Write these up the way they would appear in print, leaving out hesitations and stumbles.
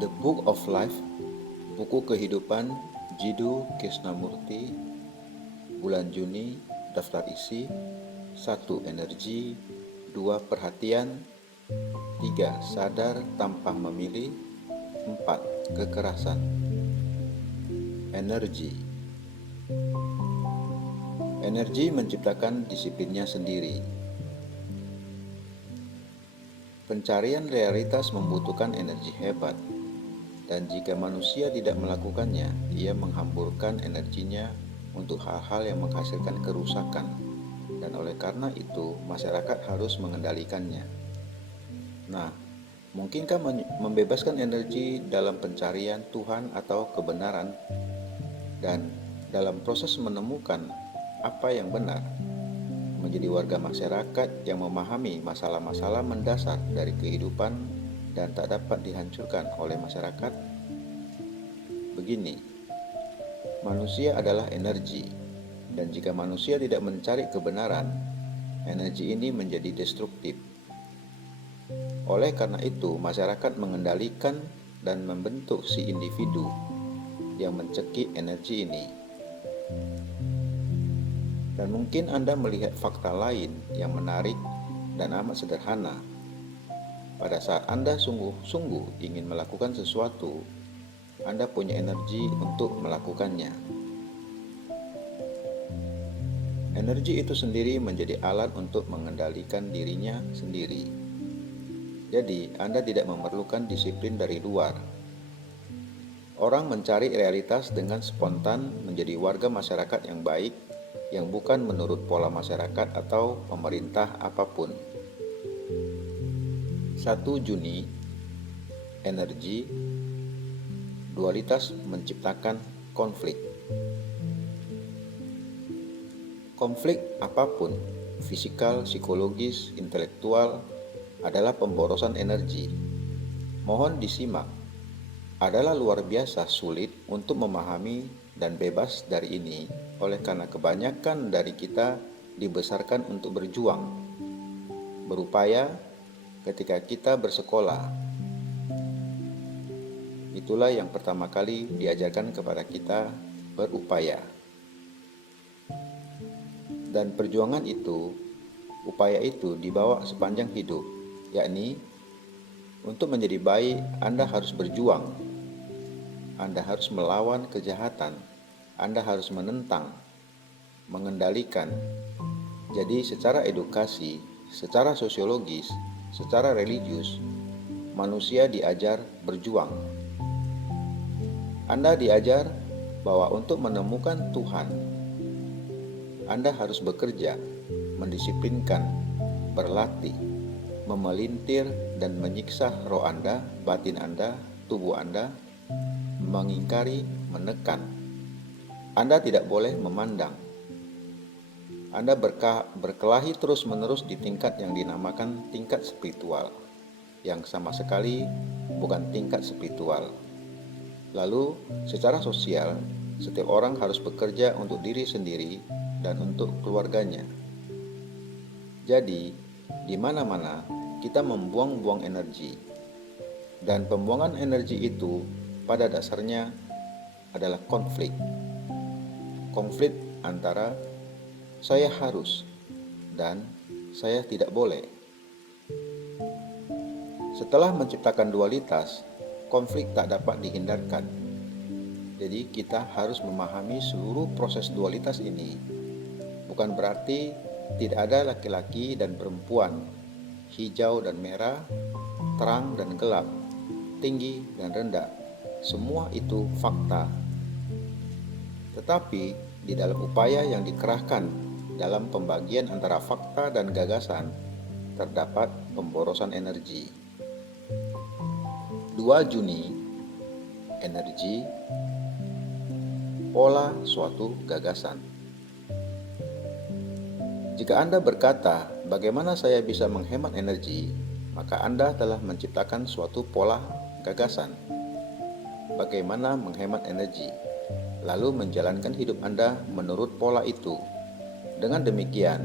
The Book of Life, buku kehidupan Jiddu Krishnamurti, bulan Juni, daftar isi, 1. Energi, 2. Perhatian, 3. Sadar tanpa memilih, 4. Kekerasan. Energi menciptakan disiplinnya sendiri. Pencarian realitas membutuhkan energi hebat, dan jika manusia tidak melakukannya, ia menghamburkan energinya untuk hal-hal yang menghasilkan kerusakan, dan oleh karena itu masyarakat harus mengendalikannya. Nah, mungkinkah membebaskan energi dalam pencarian Tuhan atau kebenaran, dan dalam proses menemukan apa yang benar, menjadi warga masyarakat yang memahami masalah-masalah mendasar dari kehidupan dan tak dapat dihancurkan oleh masyarakat? Begini, manusia adalah energi, dan jika manusia tidak mencari kebenaran, energi ini menjadi destruktif. Oleh karena itu, masyarakat mengendalikan dan membentuk si individu yang mencekik energi ini. Dan mungkin Anda melihat fakta lain yang menarik dan amat sederhana. Pada saat Anda sungguh-sungguh ingin melakukan sesuatu, Anda punya energi untuk melakukannya. Energi itu sendiri menjadi alat untuk mengendalikan dirinya sendiri. Jadi, Anda tidak memerlukan disiplin dari luar. Orang mencari realitas dengan spontan menjadi warga masyarakat yang baik, yang bukan menurut pola masyarakat atau pemerintah apapun. 1 Juni, energi, dualitas menciptakan konflik. Konflik apapun, fisikal, psikologis, intelektual, adalah pemborosan energi. Mohon disimak, adalah luar biasa sulit untuk memahami dan bebas dari ini, oleh karena kebanyakan dari kita dibesarkan untuk berjuang, berupaya ketika kita bersekolah. Itulah yang pertama kali diajarkan kepada kita, berupaya. Dan perjuangan itu, upaya itu dibawa sepanjang hidup, yakni untuk menjadi baik Anda harus berjuang, Anda harus melawan kejahatan, Anda harus menentang, mengendalikan. Jadi secara edukasi, secara sosiologis, secara religius, manusia diajar berjuang. Anda diajar bahwa untuk menemukan Tuhan, Anda harus bekerja, mendisiplinkan, berlatih, memelintir dan menyiksa roh Anda, batin Anda, tubuh Anda, mengingkari, menekan. Anda tidak boleh memandang. Anda berkelahi terus-menerus di tingkat yang dinamakan tingkat spiritual, yang sama sekali bukan tingkat spiritual. Lalu, secara sosial, setiap orang harus bekerja untuk diri sendiri dan untuk keluarganya. Jadi, di mana-mana kita membuang-buang energi. Dan pembuangan energi itu pada dasarnya adalah konflik. Konflik antara saya harus dan saya tidak boleh. Setelah menciptakan dualitas, konflik tak dapat dihindarkan. Jadi kita harus memahami seluruh proses dualitas ini. Bukan berarti tidak ada laki-laki dan perempuan, hijau dan merah, terang dan gelap, tinggi dan rendah. Semua itu fakta. Tetapi di dalam upaya yang dikerahkan dalam pembagian antara fakta dan gagasan, terdapat pemborosan energi. 2 Juni, energi, pola suatu gagasan. Jika Anda berkata, bagaimana saya bisa menghemat energi, maka Anda telah menciptakan suatu pola gagasan. Bagaimana menghemat energi, lalu menjalankan hidup Anda menurut pola itu. Dengan demikian,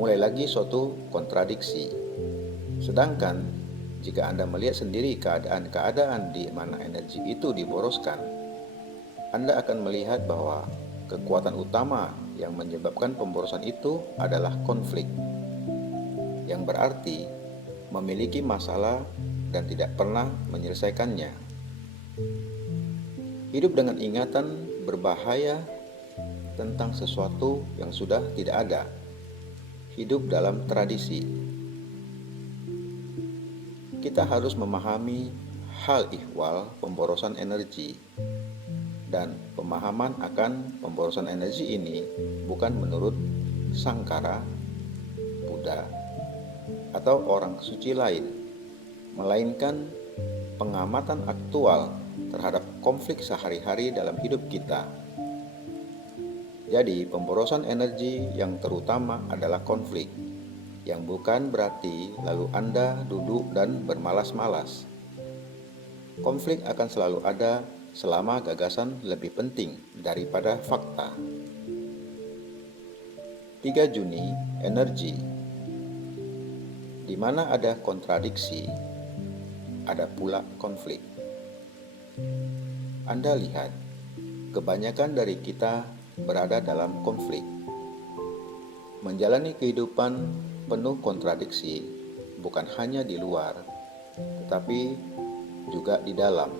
mulai lagi suatu kontradiksi. Sedangkan Jika Anda melihat sendiri keadaan-keadaan di mana energi itu diboroskan, Anda akan melihat bahwa kekuatan utama yang menyebabkan pemborosan itu adalah konflik, yang berarti memiliki masalah dan tidak pernah menyelesaikannya. Hidup dengan ingatan berbahaya tentang sesuatu yang sudah tidak ada. Hidup dalam tradisi. Kita harus memahami hal ihwal pemborosan energi, dan pemahaman akan pemborosan energi ini bukan menurut Sangkara, Buddha, atau orang suci lain, melainkan pengamatan aktual terhadap konflik sehari-hari dalam hidup kita. Jadi, pemborosan energi yang terutama adalah konflik, yang bukan berarti lalu Anda duduk dan bermalas-malas. Konflik akan selalu ada selama gagasan lebih penting daripada fakta. 3 Juni, energi. Di mana ada kontradiksi, ada pula konflik. Anda lihat, kebanyakan dari kita berada dalam konflik. Menjalani kehidupan penuh kontradiksi bukan hanya di luar, tetapi juga di dalam.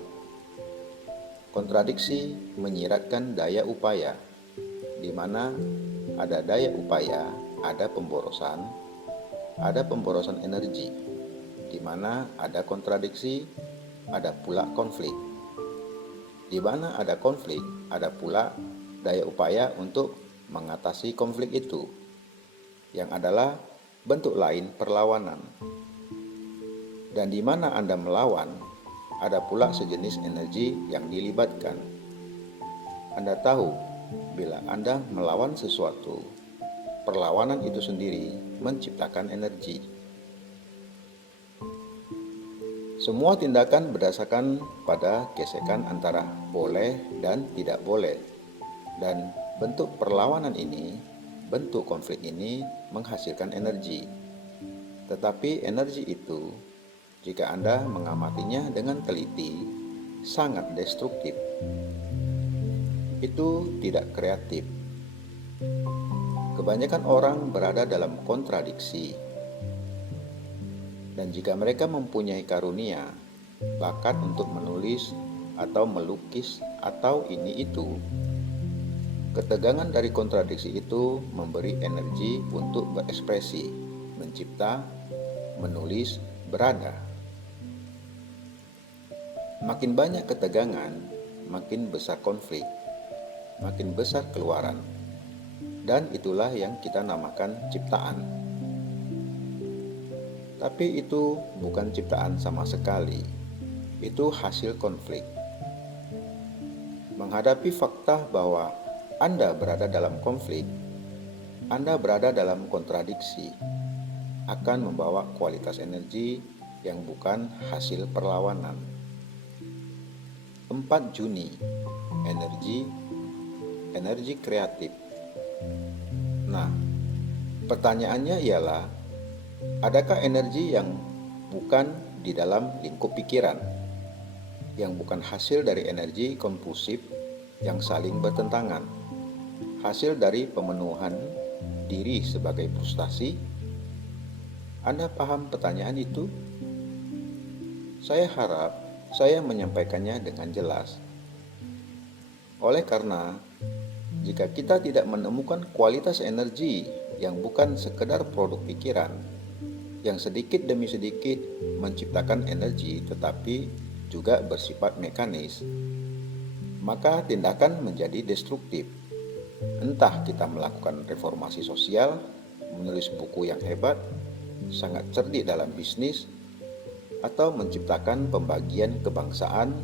Kontradiksi menyiratkan daya upaya, di mana ada daya upaya, ada pemborosan energi, di mana ada kontradiksi, ada pula konflik. Di mana ada konflik, ada pula daya upaya untuk mengatasi konflik itu, yang adalah bentuk lain perlawanan. Dan di mana Anda melawan, ada pula sejenis energi yang dilibatkan. Anda tahu, bila Anda melawan sesuatu, perlawanan itu sendiri menciptakan energi. Semua tindakan berdasarkan pada gesekan antara boleh dan tidak boleh. Dan bentuk perlawanan ini, bentuk konflik ini menghasilkan energi. Tetapi energi itu, jika Anda mengamatinya dengan teliti, sangat destruktif. Itu tidak kreatif. Kebanyakan orang berada dalam kontradiksi. Dan jika mereka mempunyai karunia, bakat untuk menulis atau melukis atau ini itu, ketegangan dari kontradiksi itu memberi energi untuk berekspresi, mencipta, menulis, berada. Makin banyak ketegangan, makin besar konflik, makin besar keluaran. Dan itulah yang kita namakan ciptaan. Tapi itu bukan ciptaan sama sekali. Itu hasil konflik. Menghadapi fakta bahwa Anda berada dalam konflik, Anda berada dalam kontradiksi, akan membawa kualitas energi yang bukan hasil perlawanan. 4 Juni, energi kreatif. Nah, pertanyaannya ialah, adakah energi yang bukan di dalam lingkup pikiran, yang bukan hasil dari energi kompulsif yang saling bertentangan, hasil dari pemenuhan diri sebagai frustasi? Anda paham pertanyaan itu? Saya harap saya menyampaikannya dengan jelas. Oleh karena, jika kita tidak menemukan kualitas energi yang bukan sekedar produk pikiran, yang sedikit demi sedikit menciptakan energi tetapi juga bersifat mekanis, maka tindakan menjadi destruktif. Entah kita melakukan reformasi sosial, menulis buku yang hebat, sangat cerdik dalam bisnis, atau menciptakan pembagian kebangsaan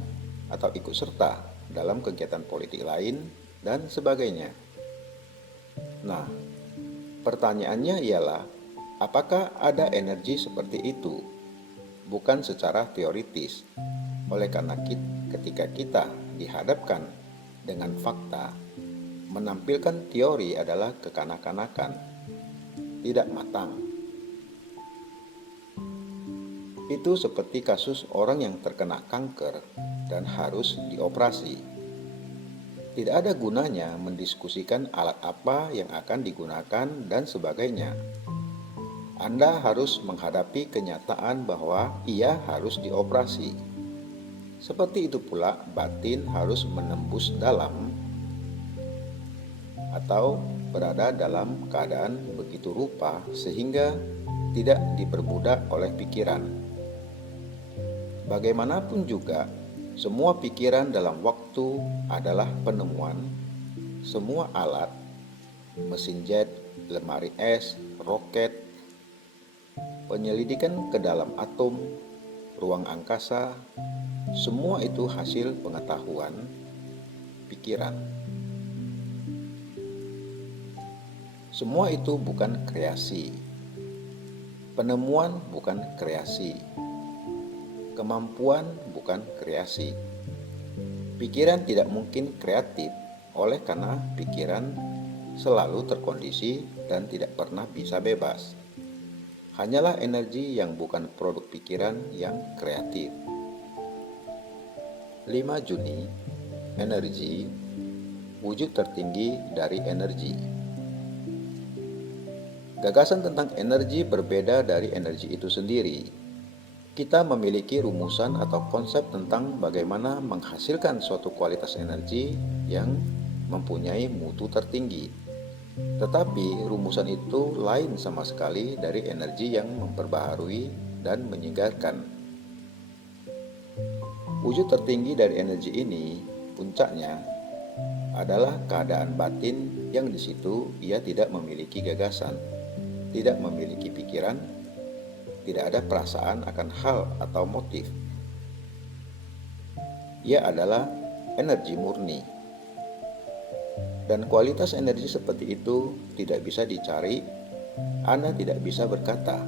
atau ikut serta dalam kegiatan politik lain dan sebagainya. Nah, pertanyaannya ialah, apakah ada energi seperti itu? Bukan secara teoritis. Oleh karena ketika kita dihadapkan dengan fakta, menampilkan teori adalah kekanak-kanakan, tidak matang. Itu seperti kasus orang yang terkena kanker dan harus dioperasi. Tidak ada gunanya mendiskusikan alat apa yang akan digunakan dan sebagainya. Anda harus menghadapi kenyataan bahwa ia harus dioperasi. Seperti itu pula batin harus menembus dalam atau berada dalam keadaan begitu rupa sehingga tidak diperbudak oleh pikiran. Bagaimanapun juga, semua pikiran dalam waktu adalah penemuan. Semua alat, mesin jet, lemari es, roket, penyelidikan ke dalam atom, ruang angkasa, semua itu hasil pengetahuan pikiran. Semua itu bukan kreasi. Penemuan bukan kreasi. Kemampuan bukan kreasi. Pikiran tidak mungkin kreatif oleh karena pikiran selalu terkondisi dan tidak pernah bisa bebas. Hanyalah energi yang bukan produk pikiran yang kreatif. 5 Juni, energi, wujud tertinggi dari energi. Gagasan tentang energi berbeda dari energi itu sendiri. Kita memiliki rumusan atau konsep tentang bagaimana menghasilkan suatu kualitas energi yang mempunyai mutu tertinggi. Tetapi rumusan itu lain sama sekali dari energi yang memperbaharui dan menyegarkan. Wujud tertinggi dari energi ini, puncaknya, adalah keadaan batin yang di situ ia tidak memiliki gagasan, tidak memiliki pikiran, tidak ada perasaan akan hal atau motif. Ia adalah energi murni. Dan kualitas energi seperti itu tidak bisa dicari. Anda tidak bisa berkata,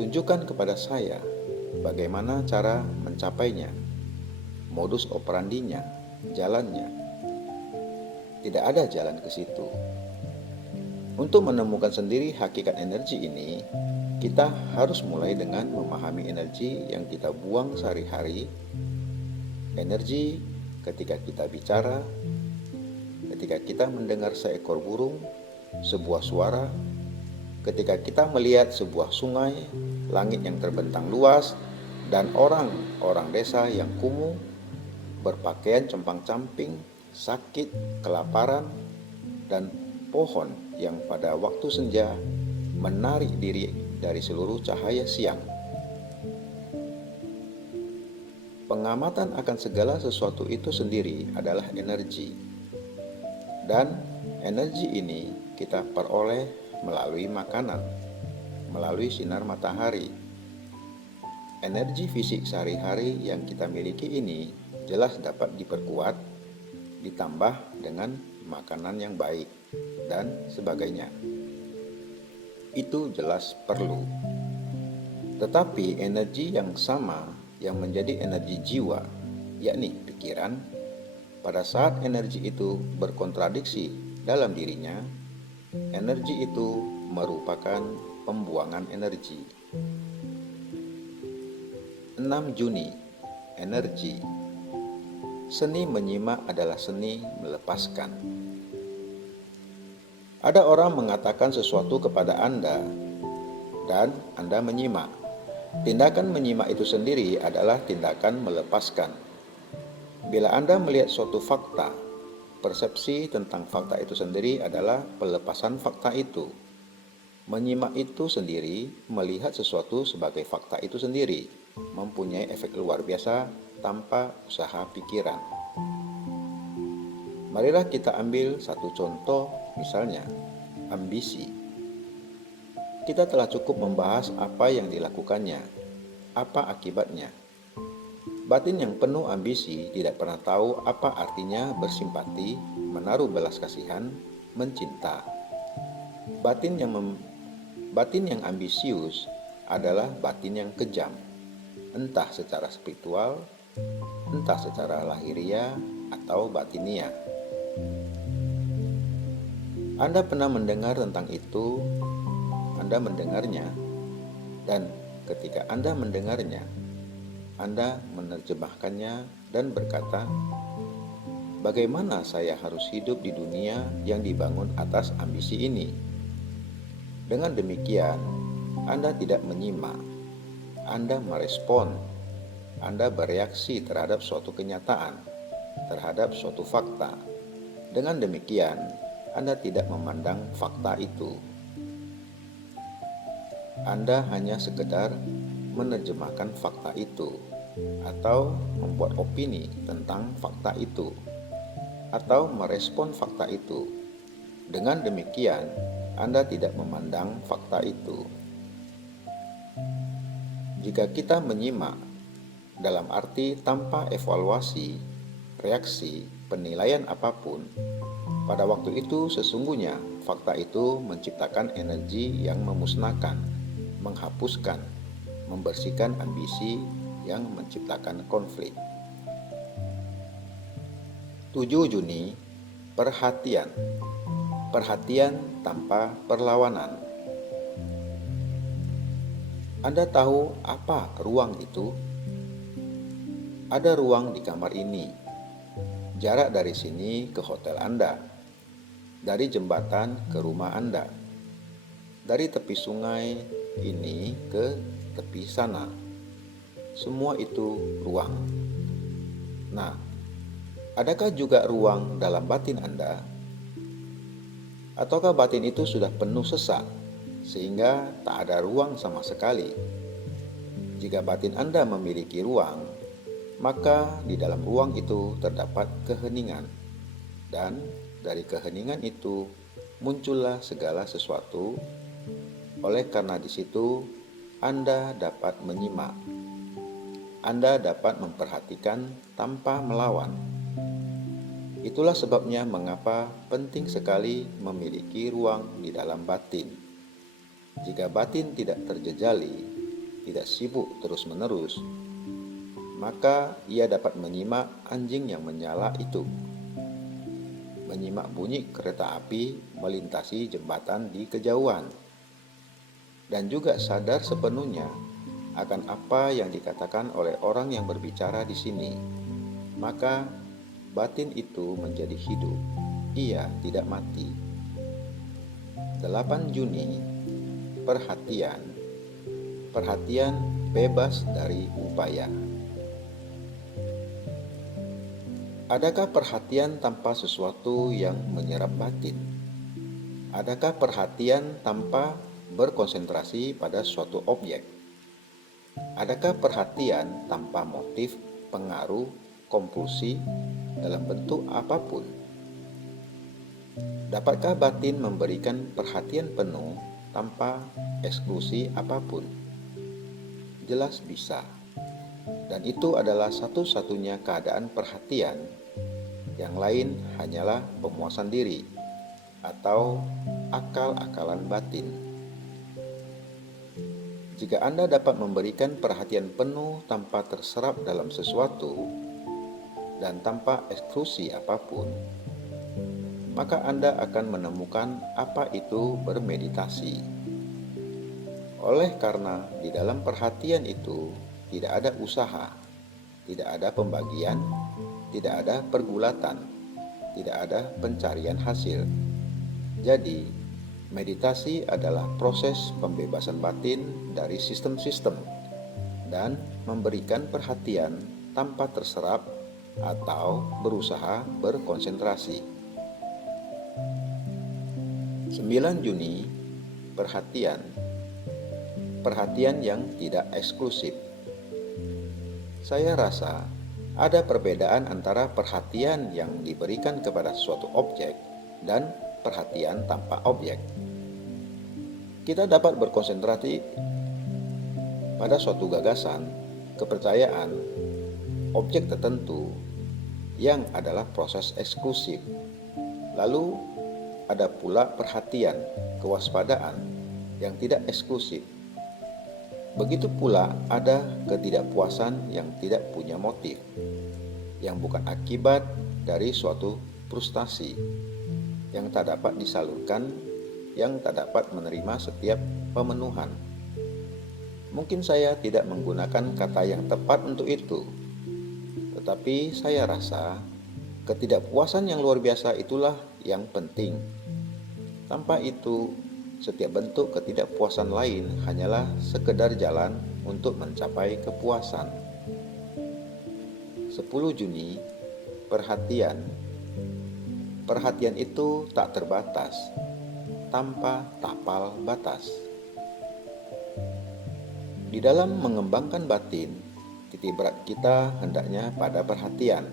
tunjukkan kepada saya bagaimana cara mencapainya, modus operandinya, jalannya. Tidak ada jalan ke situ. Untuk menemukan sendiri hakikat energi ini, kita harus mulai dengan memahami energi yang kita buang sehari-hari. Energi ketika kita bicara, ketika kita mendengar seekor burung, sebuah suara, ketika kita melihat sebuah sungai, langit yang terbentang luas, dan orang-orang desa yang kumuh, berpakaian compang-camping, sakit, kelaparan, dan pohon yang pada waktu senja menarik diri dari seluruh cahaya siang. Pengamatan akan segala sesuatu itu sendiri adalah energi. Dan energi ini kita peroleh melalui makanan, melalui sinar matahari. Energi fisik sehari-hari yang kita miliki ini jelas dapat diperkuat, ditambah dengan makanan yang baik, dan sebagainya. Itu jelas perlu. Tetapi energi yang sama yang menjadi energi jiwa, yakni pikiran, pada saat energi itu berkontradiksi dalam dirinya, energi itu merupakan pembuangan energi. 6 Juni, energi. Seni menyimak adalah seni melepaskan. Ada orang mengatakan sesuatu kepada Anda dan Anda menyimak. Tindakan menyimak itu sendiri adalah tindakan melepaskan. Bila Anda melihat suatu fakta, persepsi tentang fakta itu sendiri adalah pelepasan fakta itu. Menyimak itu sendiri, melihat sesuatu sebagai fakta itu sendiri, mempunyai efek luar biasa tanpa usaha pikiran. Marilah kita ambil satu contoh. Misalnya, ambisi. Kita telah cukup membahas apa yang dilakukannya, apa akibatnya. Batin yang penuh ambisi tidak pernah tahu apa artinya bersimpati, menaruh belas kasihan, mencinta. Batin yang ambisius adalah batin yang kejam, entah secara spiritual, entah secara lahiriah atau batiniah. Anda pernah mendengar tentang itu, Anda mendengarnya, dan ketika Anda mendengarnya, Anda menerjemahkannya dan berkata, "Bagaimana saya harus hidup di dunia yang dibangun atas ambisi ini?" Dengan demikian, Anda tidak menyimak, Anda merespon, Anda bereaksi terhadap suatu kenyataan, terhadap suatu fakta. Dengan demikian, Anda tidak memandang fakta itu. Anda hanya sekedar menerjemahkan fakta itu, atau membuat opini tentang fakta itu, atau merespon fakta itu. Dengan demikian, Anda tidak memandang fakta itu. Jika kita menyimak, dalam arti tanpa evaluasi, reaksi, penilaian apapun, pada waktu itu sesungguhnya fakta itu menciptakan energi yang memusnahkan, menghapuskan, membersihkan ambisi yang menciptakan konflik. 7 Juni, perhatian. Perhatian tanpa perlawanan. Anda tahu apa ruang itu? Ada ruang di kamar ini. Jarak dari sini ke hotel Anda. Dari jembatan ke rumah Anda. Dari tepi sungai ini ke tepi sana. Semua itu ruang. Nah, adakah juga ruang dalam batin Anda? Ataukah batin itu sudah penuh sesak, sehingga tak ada ruang sama sekali? Jika batin Anda memiliki ruang, maka di dalam ruang itu terdapat keheningan. Dan dari keheningan itu muncullah segala sesuatu. Oleh karena di situ Anda dapat menyimak. Anda dapat memperhatikan tanpa melawan. Itulah sebabnya mengapa penting sekali memiliki ruang di dalam batin. Jika batin tidak terjejali, tidak sibuk terus-menerus, maka ia dapat menyimak anjing yang menyala itu, menyimak bunyi kereta api melintasi jembatan di kejauhan, dan juga sadar sepenuhnya akan apa yang dikatakan oleh orang yang berbicara di sini. Maka batin itu menjadi hidup, ia tidak mati. 8 Juni, perhatian. Perhatian bebas dari upaya. Adakah perhatian tanpa sesuatu yang menyerap batin? Adakah perhatian tanpa berkonsentrasi pada suatu objek? Adakah perhatian tanpa motif, pengaruh, kompulsi dalam bentuk apapun? Dapatkah batin memberikan perhatian penuh tanpa eksklusi apapun? Jelas bisa. Dan itu adalah satu-satunya keadaan perhatian. Yang lain hanyalah pemuasan diri atau akal-akalan batin. Jika Anda dapat memberikan perhatian penuh tanpa terserap dalam sesuatu dan tanpa eksklusi apapun, maka Anda akan menemukan apa itu bermeditasi. Oleh karena di dalam perhatian itu tidak ada usaha, tidak ada pembagian, tidak ada pergulatan, tidak ada pencarian hasil. Jadi, meditasi adalah proses pembebasan batin dari sistem-sistem dan memberikan perhatian tanpa terserap atau berusaha berkonsentrasi. 9 Juni, perhatian. Perhatian yang tidak eksklusif. Saya rasa ada perbedaan antara perhatian yang diberikan kepada suatu objek dan perhatian tanpa objek. Kita dapat berkonsentrasi pada suatu gagasan, kepercayaan, objek tertentu yang adalah proses eksklusif. Lalu ada pula perhatian, kewaspadaan yang tidak eksklusif. Begitu pula ada ketidakpuasan yang tidak punya motif, yang bukan akibat dari suatu frustasi, yang tak dapat disalurkan, yang tak dapat menerima setiap pemenuhan. Mungkin saya tidak menggunakan kata yang tepat untuk itu, tetapi saya rasa ketidakpuasan yang luar biasa itulah yang penting. Tanpa itu, setiap bentuk ketidakpuasan lain hanyalah sekedar jalan untuk mencapai kepuasan. 10 Juni, perhatian. Perhatian itu tak terbatas, tanpa tapal batas. Di dalam mengembangkan batin, titik berat kita hendaknya pada perhatian,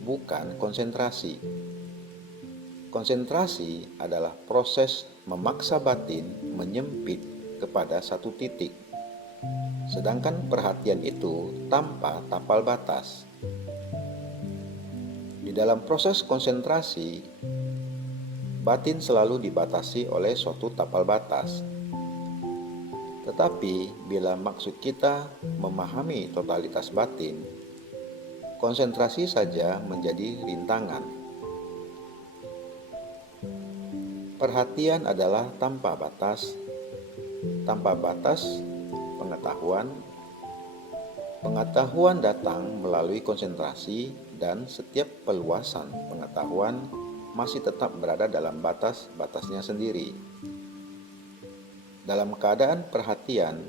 bukan konsentrasi. Konsentrasi adalah proses memaksa batin menyempit kepada satu titik. Sedangkan perhatian itu tanpa tapal batas. Di dalam proses konsentrasi, batin selalu dibatasi oleh suatu tapal batas. Tetapi bila maksud kita memahami totalitas batin, konsentrasi saja menjadi rintangan. Perhatian adalah tanpa batas pengetahuan. Pengetahuan datang melalui konsentrasi dan setiap peluasan pengetahuan masih tetap berada dalam batas-batasnya sendiri. Dalam keadaan perhatian,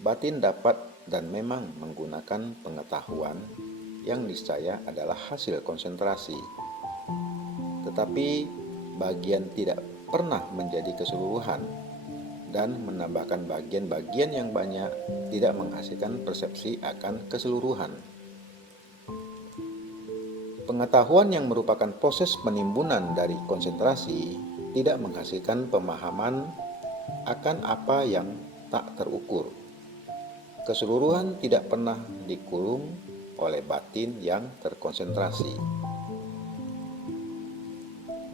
batin dapat dan memang menggunakan pengetahuan yang niscaya adalah hasil konsentrasi. Tetapi bagian tidak pernah menjadi keseluruhan dan menambahkan bagian-bagian yang banyak tidak menghasilkan persepsi akan keseluruhan. Pengetahuan yang merupakan proses penimbunan dari konsentrasi tidak menghasilkan pemahaman akan apa yang tak terukur. Keseluruhan tidak pernah dikurung oleh batin yang terkonsentrasi.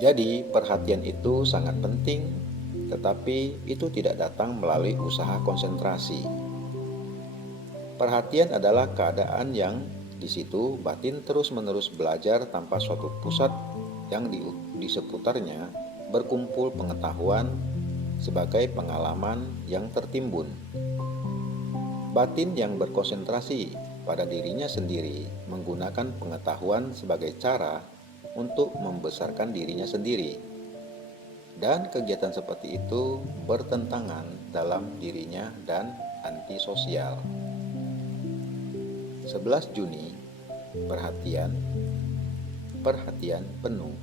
Jadi, perhatian itu sangat penting, tetapi itu tidak datang melalui usaha konsentrasi. Perhatian adalah keadaan yang di situ batin terus-menerus belajar tanpa suatu pusat yang di seputarnya berkumpul pengetahuan sebagai pengalaman yang tertimbun. Batin yang berkonsentrasi pada dirinya sendiri menggunakan pengetahuan sebagai cara untuk membesarkan dirinya sendiri. Dan kegiatan seperti itu bertentangan dalam dirinya dan antisosial. 11 Juni, perhatian penuh.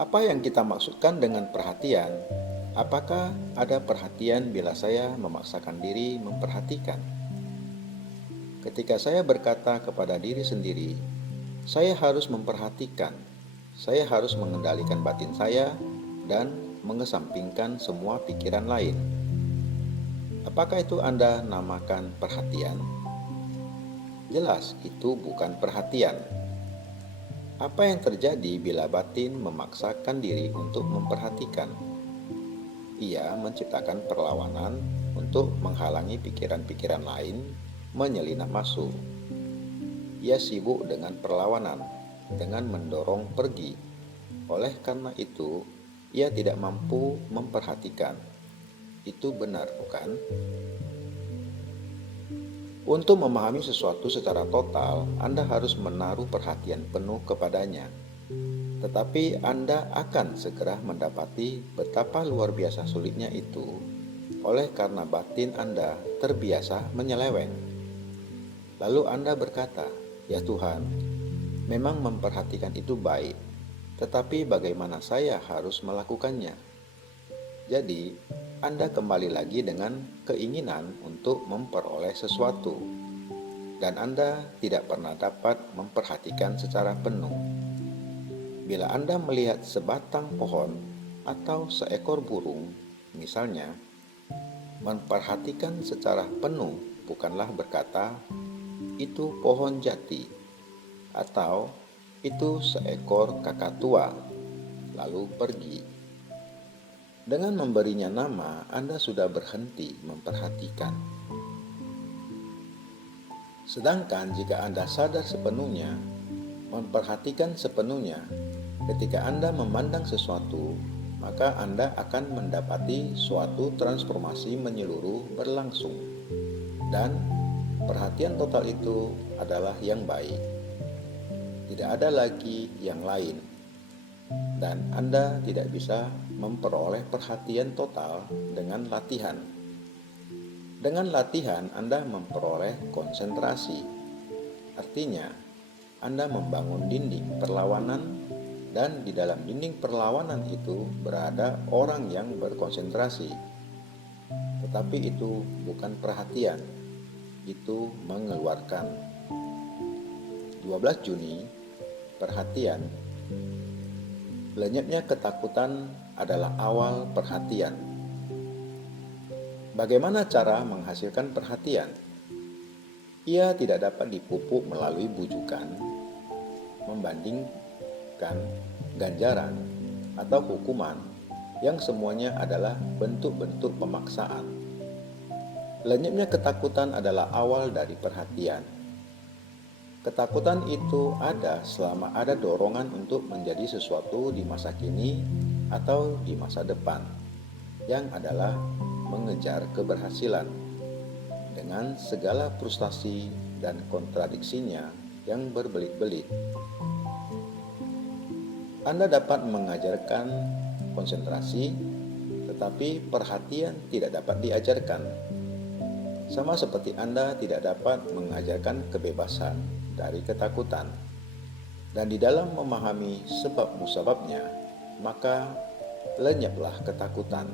Apa yang kita maksudkan dengan perhatian? Apakah ada perhatian bila saya memaksakan diri memperhatikan? Ketika saya berkata kepada diri sendiri, saya harus memperhatikan, saya harus mengendalikan batin saya dan mengesampingkan semua pikiran lain. Apakah itu Anda namakan perhatian? Jelas, itu bukan perhatian. Apa yang terjadi bila batin memaksakan diri untuk memperhatikan? Ia menciptakan perlawanan untuk menghalangi pikiran-pikiran lain menyelinap masuk. Ia sibuk dengan perlawanan, dengan mendorong pergi. Oleh karena itu, ia tidak mampu memperhatikan. Itu benar, bukan? Untuk memahami sesuatu secara total, Anda harus menaruh perhatian penuh kepadanya. Tetapi Anda akan segera mendapati betapa luar biasa sulitnya itu, oleh karena batin Anda terbiasa menyeleweng. Lalu Anda berkata, "Ya Tuhan, memang memperhatikan itu baik, tetapi bagaimana saya harus melakukannya?" Jadi, Anda kembali lagi dengan keinginan untuk memperoleh sesuatu, dan Anda tidak pernah dapat memperhatikan secara penuh. Bila Anda melihat sebatang pohon atau seekor burung, misalnya, memperhatikan secara penuh bukanlah berkata, "Itu pohon jati," atau "Itu seekor kakatua," lalu pergi. Dengan memberinya nama, Anda sudah berhenti memperhatikan. Sedangkan jika Anda sadar sepenuhnya, memperhatikan sepenuhnya, ketika Anda memandang sesuatu, maka Anda akan mendapati suatu transformasi menyeluruh berlangsung. Dan perhatian total itu adalah yang baik. Tidak ada lagi yang lain. Dan Anda tidak bisa memperoleh perhatian total dengan latihan. Dengan latihan Anda memperoleh konsentrasi. Artinya, Anda membangun dinding perlawanan, dan di dalam dinding perlawanan itu berada orang yang berkonsentrasi. Tetapi itu bukan perhatian, itu mengeluarkan. 12 Juni, perhatian. Lenyapnya ketakutan adalah awal perhatian. Bagaimana cara menghasilkan perhatian? Ia tidak dapat dipupuk melalui bujukan, membandingkan, ganjaran, atau hukuman yang semuanya adalah bentuk-bentuk pemaksaan. Lenyapnya ketakutan adalah awal dari perhatian. Ketakutan itu ada selama ada dorongan untuk menjadi sesuatu di masa kini atau di masa depan, yang adalah mengejar keberhasilan dengan segala frustasi dan kontradiksinya yang berbelit-belit. Anda dapat mengajarkan konsentrasi, tetapi perhatian tidak dapat diajarkan. Sama seperti Anda tidak dapat mengajarkan kebebasan dari ketakutan. Dan di dalam memahami sebab musababnya, maka lenyaplah ketakutan.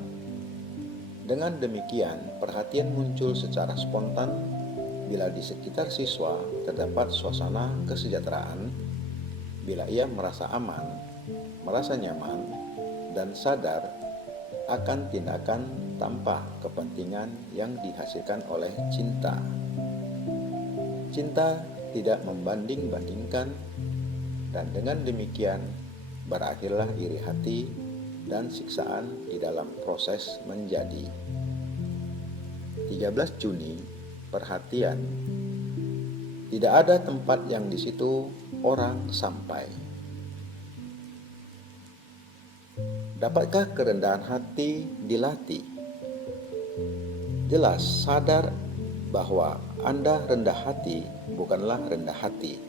Dengan demikian, perhatian muncul secara spontan bila di sekitar siswa terdapat suasana kesejahteraan, bila ia merasa aman, merasa nyaman, dan sadar akan tindakan tanpa kepentingan yang dihasilkan oleh cinta. Cinta tidak membanding-bandingkan, dan dengan demikian berakhirlah iri hati dan siksaan di dalam proses menjadi. 13 Juni, perhatian. Tidak ada tempat yang di situ orang sampai. Dapatkah kerendahan hati dilatih? Jelas, sadar bahwa Anda rendah hati bukanlah rendah hati.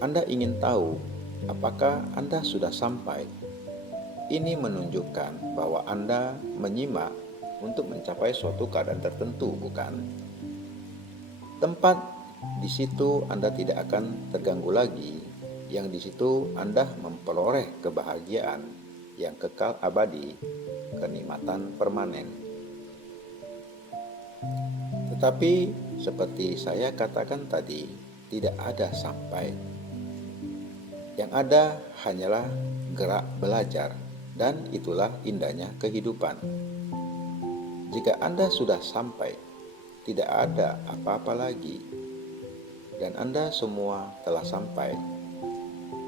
Anda ingin tahu apakah Anda sudah sampai. Ini menunjukkan bahwa Anda menyimak untuk mencapai suatu keadaan tertentu, bukan? Tempat di situ Anda tidak akan terganggu lagi, yang di situ Anda memperoleh kebahagiaan yang kekal abadi, kenikmatan permanen. Tetapi seperti saya katakan tadi, tidak ada sampai. Yang ada hanyalah gerak belajar, dan itulah indahnya kehidupan. Jika Anda sudah sampai, tidak ada apa-apa lagi, dan Anda semua telah sampai,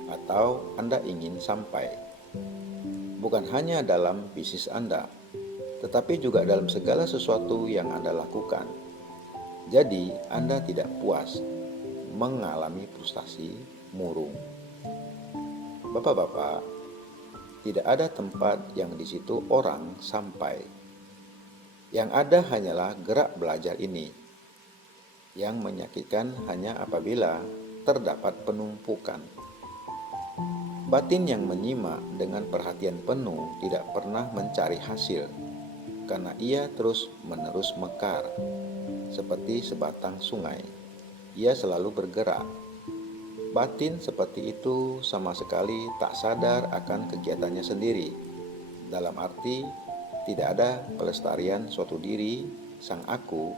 atau Anda ingin sampai. Bukan hanya dalam bisnis Anda, tetapi juga dalam segala sesuatu yang Anda lakukan. Jadi, Anda tidak puas, mengalami frustasi, murung. Bapak-bapak, tidak ada tempat yang di situ orang sampai. Yang ada hanyalah gerak belajar ini, yang menyakitkan hanya apabila terdapat penumpukan. Batin yang menyimak dengan perhatian penuh tidak pernah mencari hasil, karena ia terus-menerus mekar, seperti sebatang sungai. Ia selalu bergerak. Batin seperti itu sama sekali tak sadar akan kegiatannya sendiri, dalam arti tidak ada pelestarian suatu diri, sang aku,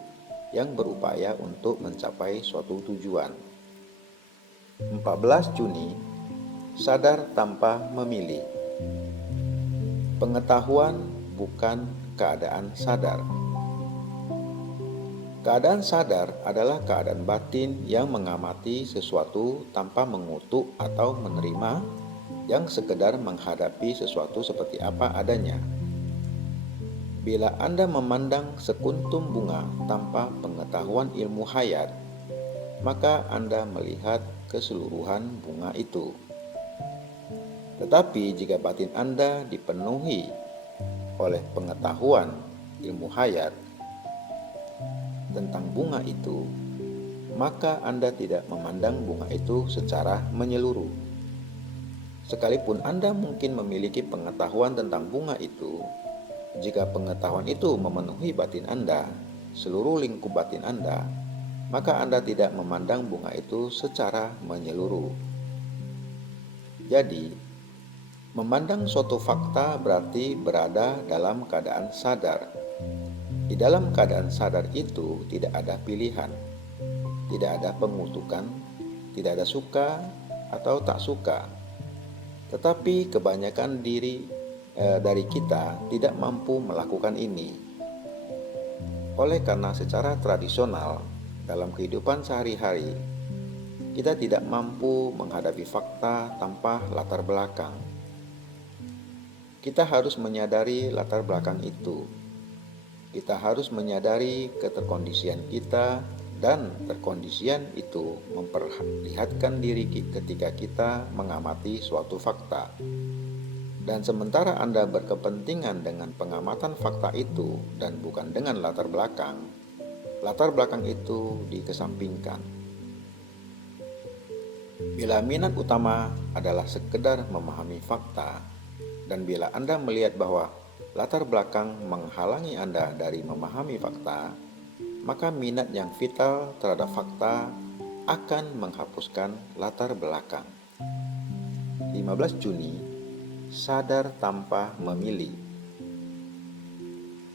yang berupaya untuk mencapai suatu tujuan. 14 Juni, sadar tanpa memilih. Pengetahuan bukan keadaan sadar. Keadaan sadar adalah keadaan batin yang mengamati sesuatu tanpa mengutuk atau menerima, yang sekedar menghadapi sesuatu seperti apa adanya. Bila Anda memandang sekuntum bunga tanpa pengetahuan ilmu hayat, maka Anda melihat keseluruhan bunga itu. Tetapi jika batin Anda dipenuhi oleh pengetahuan ilmu hayat tentang bunga itu, maka Anda tidak memandang bunga itu secara menyeluruh. Sekalipun Anda mungkin memiliki pengetahuan tentang bunga itu, jika pengetahuan itu memenuhi batin Anda, seluruh lingkup batin Anda, maka Anda tidak memandang bunga itu secara menyeluruh. Jadi, memandang suatu fakta berarti berada dalam keadaan sadar. Di dalam keadaan sadar itu tidak ada pilihan, tidak ada pengutukan, tidak ada suka atau tak suka. Tetapi kebanyakan dari kita tidak mampu melakukan ini. Oleh karena secara tradisional dalam kehidupan sehari-hari, kita tidak mampu menghadapi fakta tanpa latar belakang. Kita harus menyadari latar belakang itu. Kita harus menyadari keterkondisian kita, dan terkondisian itu memperlihatkan diri ketika kita mengamati suatu fakta. Dan sementara Anda berkepentingan dengan pengamatan fakta itu dan bukan dengan latar belakang itu dikesampingkan. Bila minat utama adalah sekedar memahami fakta, dan bila Anda melihat bahwa latar belakang menghalangi Anda dari memahami fakta, maka minat yang vital terhadap fakta akan menghapuskan latar belakang. 15 Juni, sadar tanpa memilih.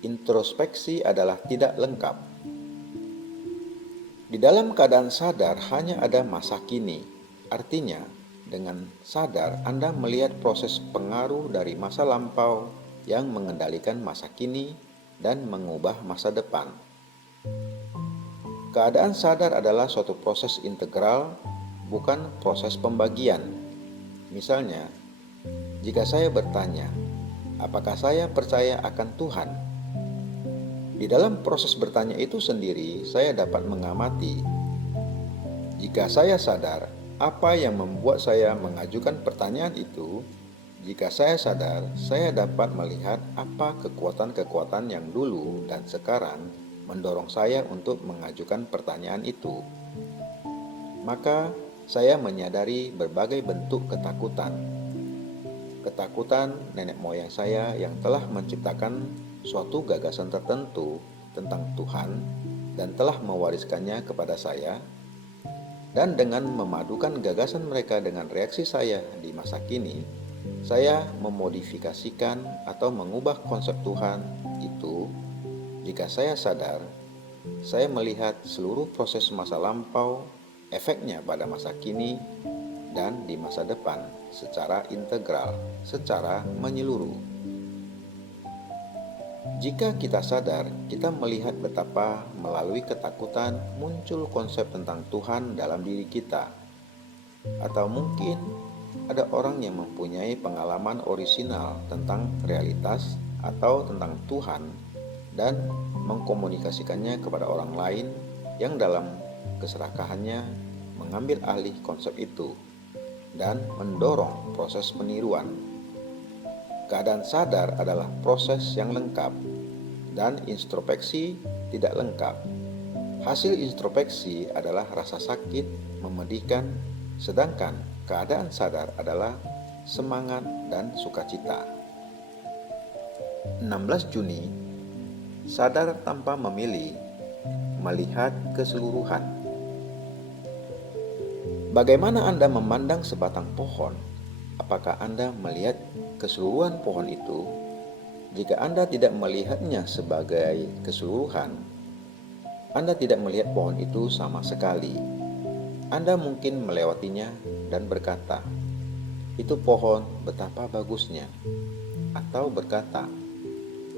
Introspeksi adalah tidak lengkap. Di dalam keadaan sadar hanya ada masa kini. Artinya, dengan sadar Anda melihat proses pengaruh dari masa lampau yang mengendalikan masa kini dan mengubah masa depan. Keadaan sadar adalah suatu proses integral, bukan proses pembagian. Misalnya, jika saya bertanya, apakah saya percaya akan Tuhan? Di dalam proses bertanya itu sendiri, saya dapat mengamati. Jika saya sadar apa yang membuat saya mengajukan pertanyaan itu, jika saya sadar, saya dapat melihat apa kekuatan-kekuatan yang dulu dan sekarang mendorong saya untuk mengajukan pertanyaan itu. Maka saya menyadari berbagai bentuk ketakutan. Ketakutan nenek moyang saya yang telah menciptakan suatu gagasan tertentu tentang Tuhan dan telah mewariskannya kepada saya. Dan dengan memadukan gagasan mereka dengan reaksi saya di masa kini, saya memodifikasikan atau mengubah konsep Tuhan itu. Jika saya sadar, saya melihat seluruh proses masa lampau, efeknya pada masa kini, dan di masa depan secara integral, secara menyeluruh. Jika kita sadar, kita melihat betapa melalui ketakutan muncul konsep tentang Tuhan dalam diri kita. Atau mungkin ada orang yang mempunyai pengalaman orisinal tentang realitas atau tentang Tuhan dan mengkomunikasikannya kepada orang lain yang dalam keserakahannya mengambil alih konsep itu dan mendorong proses peniruan. Keadaan sadar adalah proses yang lengkap dan introspeksi tidak lengkap. Hasil introspeksi adalah rasa sakit, memedihkan, sedangkan keadaan sadar adalah semangat dan sukacita. 16 Juni, sadar tanpa memilih, melihat keseluruhan. Bagaimana Anda memandang sebatang pohon? Apakah Anda melihat keseluruhan pohon itu? Jika Anda tidak melihatnya sebagai keseluruhan, Anda tidak melihat pohon itu sama sekali. Anda mungkin melewatinya dan berkata, "Itu pohon betapa bagusnya." Atau berkata,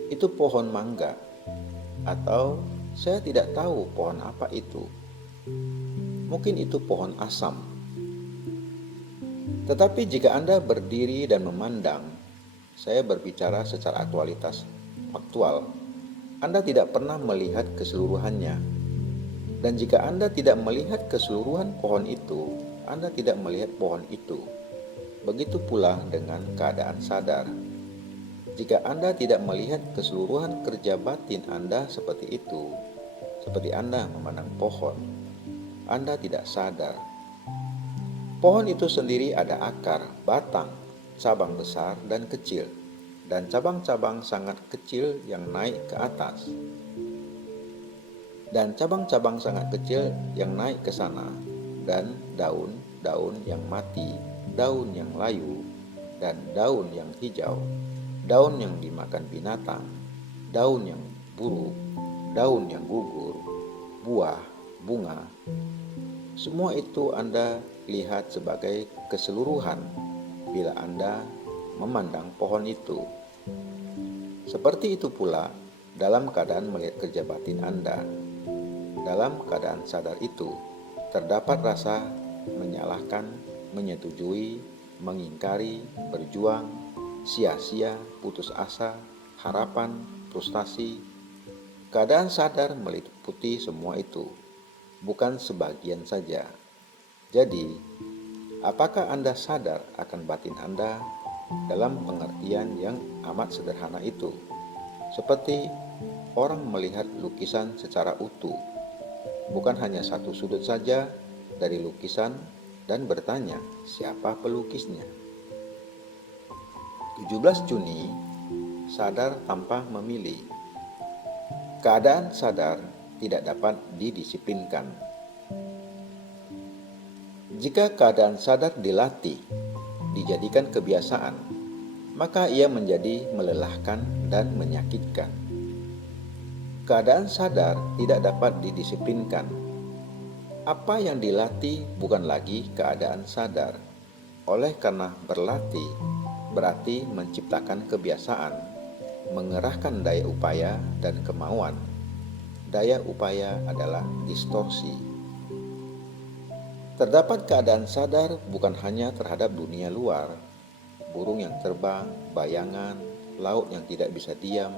"Itu pohon mangga." Atau, "Saya tidak tahu pohon apa itu. Mungkin itu pohon asam." Tetapi jika Anda berdiri dan memandang, saya berbicara secara faktual, Anda tidak pernah melihat keseluruhannya. Dan jika Anda tidak melihat keseluruhan pohon itu, Anda tidak melihat pohon itu. Begitu pula dengan keadaan sadar. Jika Anda tidak melihat keseluruhan kerja batin Anda seperti itu, seperti Anda memandang pohon, Anda tidak sadar. Pohon itu sendiri ada akar, batang, cabang besar dan kecil, dan cabang-cabang sangat kecil yang naik ke atas. Dan cabang-cabang sangat kecil yang naik ke sana, dan daun-daun yang mati, daun yang layu, dan daun yang hijau, daun yang dimakan binatang, daun yang buruk, daun yang gugur, buah, bunga. Semua itu Anda lihat sebagai keseluruhan bila Anda memandang pohon itu. Seperti itu pula dalam keadaan melihat kerja batin Anda. Dalam keadaan sadar itu, terdapat rasa menyalahkan, menyetujui, mengingkari, berjuang, sia-sia, putus asa, harapan, frustasi. Keadaan sadar meliputi semua itu, bukan sebagian saja. Jadi, apakah Anda sadar akan batin Anda dalam pengertian yang amat sederhana itu? Seperti orang melihat lukisan secara utuh, bukan hanya satu sudut saja dari lukisan dan bertanya siapa pelukisnya. 17 Juni, sadar tanpa memilih. Keadaan sadar tidak dapat didisiplinkan. Jika keadaan sadar dilatih, dijadikan kebiasaan, maka ia menjadi melelahkan dan menyakitkan. Keadaan sadar tidak dapat didisiplinkan. Apa yang dilatih bukan lagi keadaan sadar. Oleh karena berlatih, berarti menciptakan kebiasaan, mengerahkan daya upaya dan kemauan. Daya upaya adalah distorsi. Terdapat keadaan sadar bukan hanya terhadap dunia luar, burung yang terbang, bayangan, laut yang tidak bisa diam,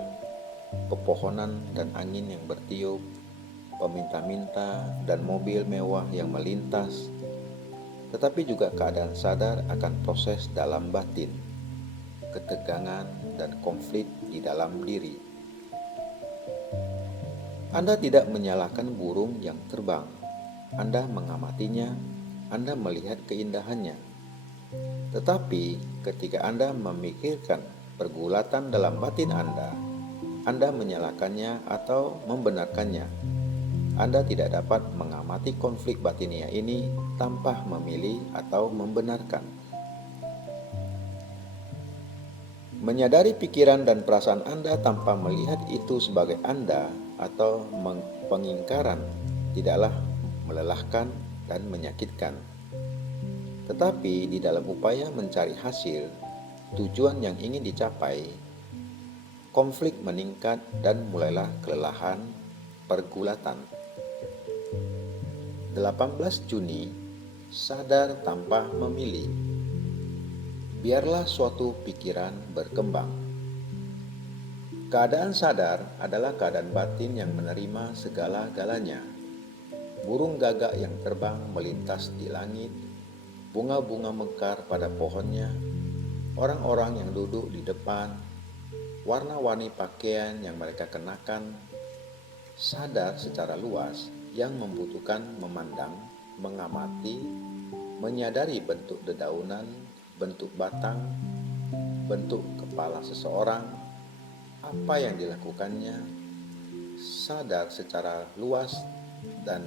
pepohonan dan angin yang bertiup, peminta-minta dan mobil mewah yang melintas, tetapi juga keadaan sadar akan proses dalam batin, ketegangan dan konflik di dalam diri. Anda tidak menyalahkan burung yang terbang. Anda mengamatinya, Anda melihat keindahannya. Tetapi ketika Anda memikirkan pergulatan dalam batin Anda menyalahkannya atau membenarkannya. Anda tidak dapat mengamati konflik batinia ini tanpa memilih atau membenarkan. Menyadari pikiran dan perasaan Anda tanpa melihat itu sebagai Anda atau pengingkaran tidaklah melelahkan dan menyakitkan. Tetapi di dalam upaya mencari hasil, tujuan yang ingin dicapai, konflik meningkat dan mulailah kelelahan, pergulatan. 18 Juni, sadar tanpa memilih. Biarlah suatu pikiran berkembang. Keadaan sadar adalah keadaan batin yang menerima segala-galanya. Burung gagak yang terbang melintas di langit, bunga-bunga mekar pada pohonnya, orang-orang yang duduk di depan, warna-warni pakaian yang mereka kenakan. Sadar secara luas yang membutuhkan memandang, mengamati, menyadari bentuk dedaunan, bentuk batang, bentuk kepala seseorang, apa yang dilakukannya, sadar secara luas dan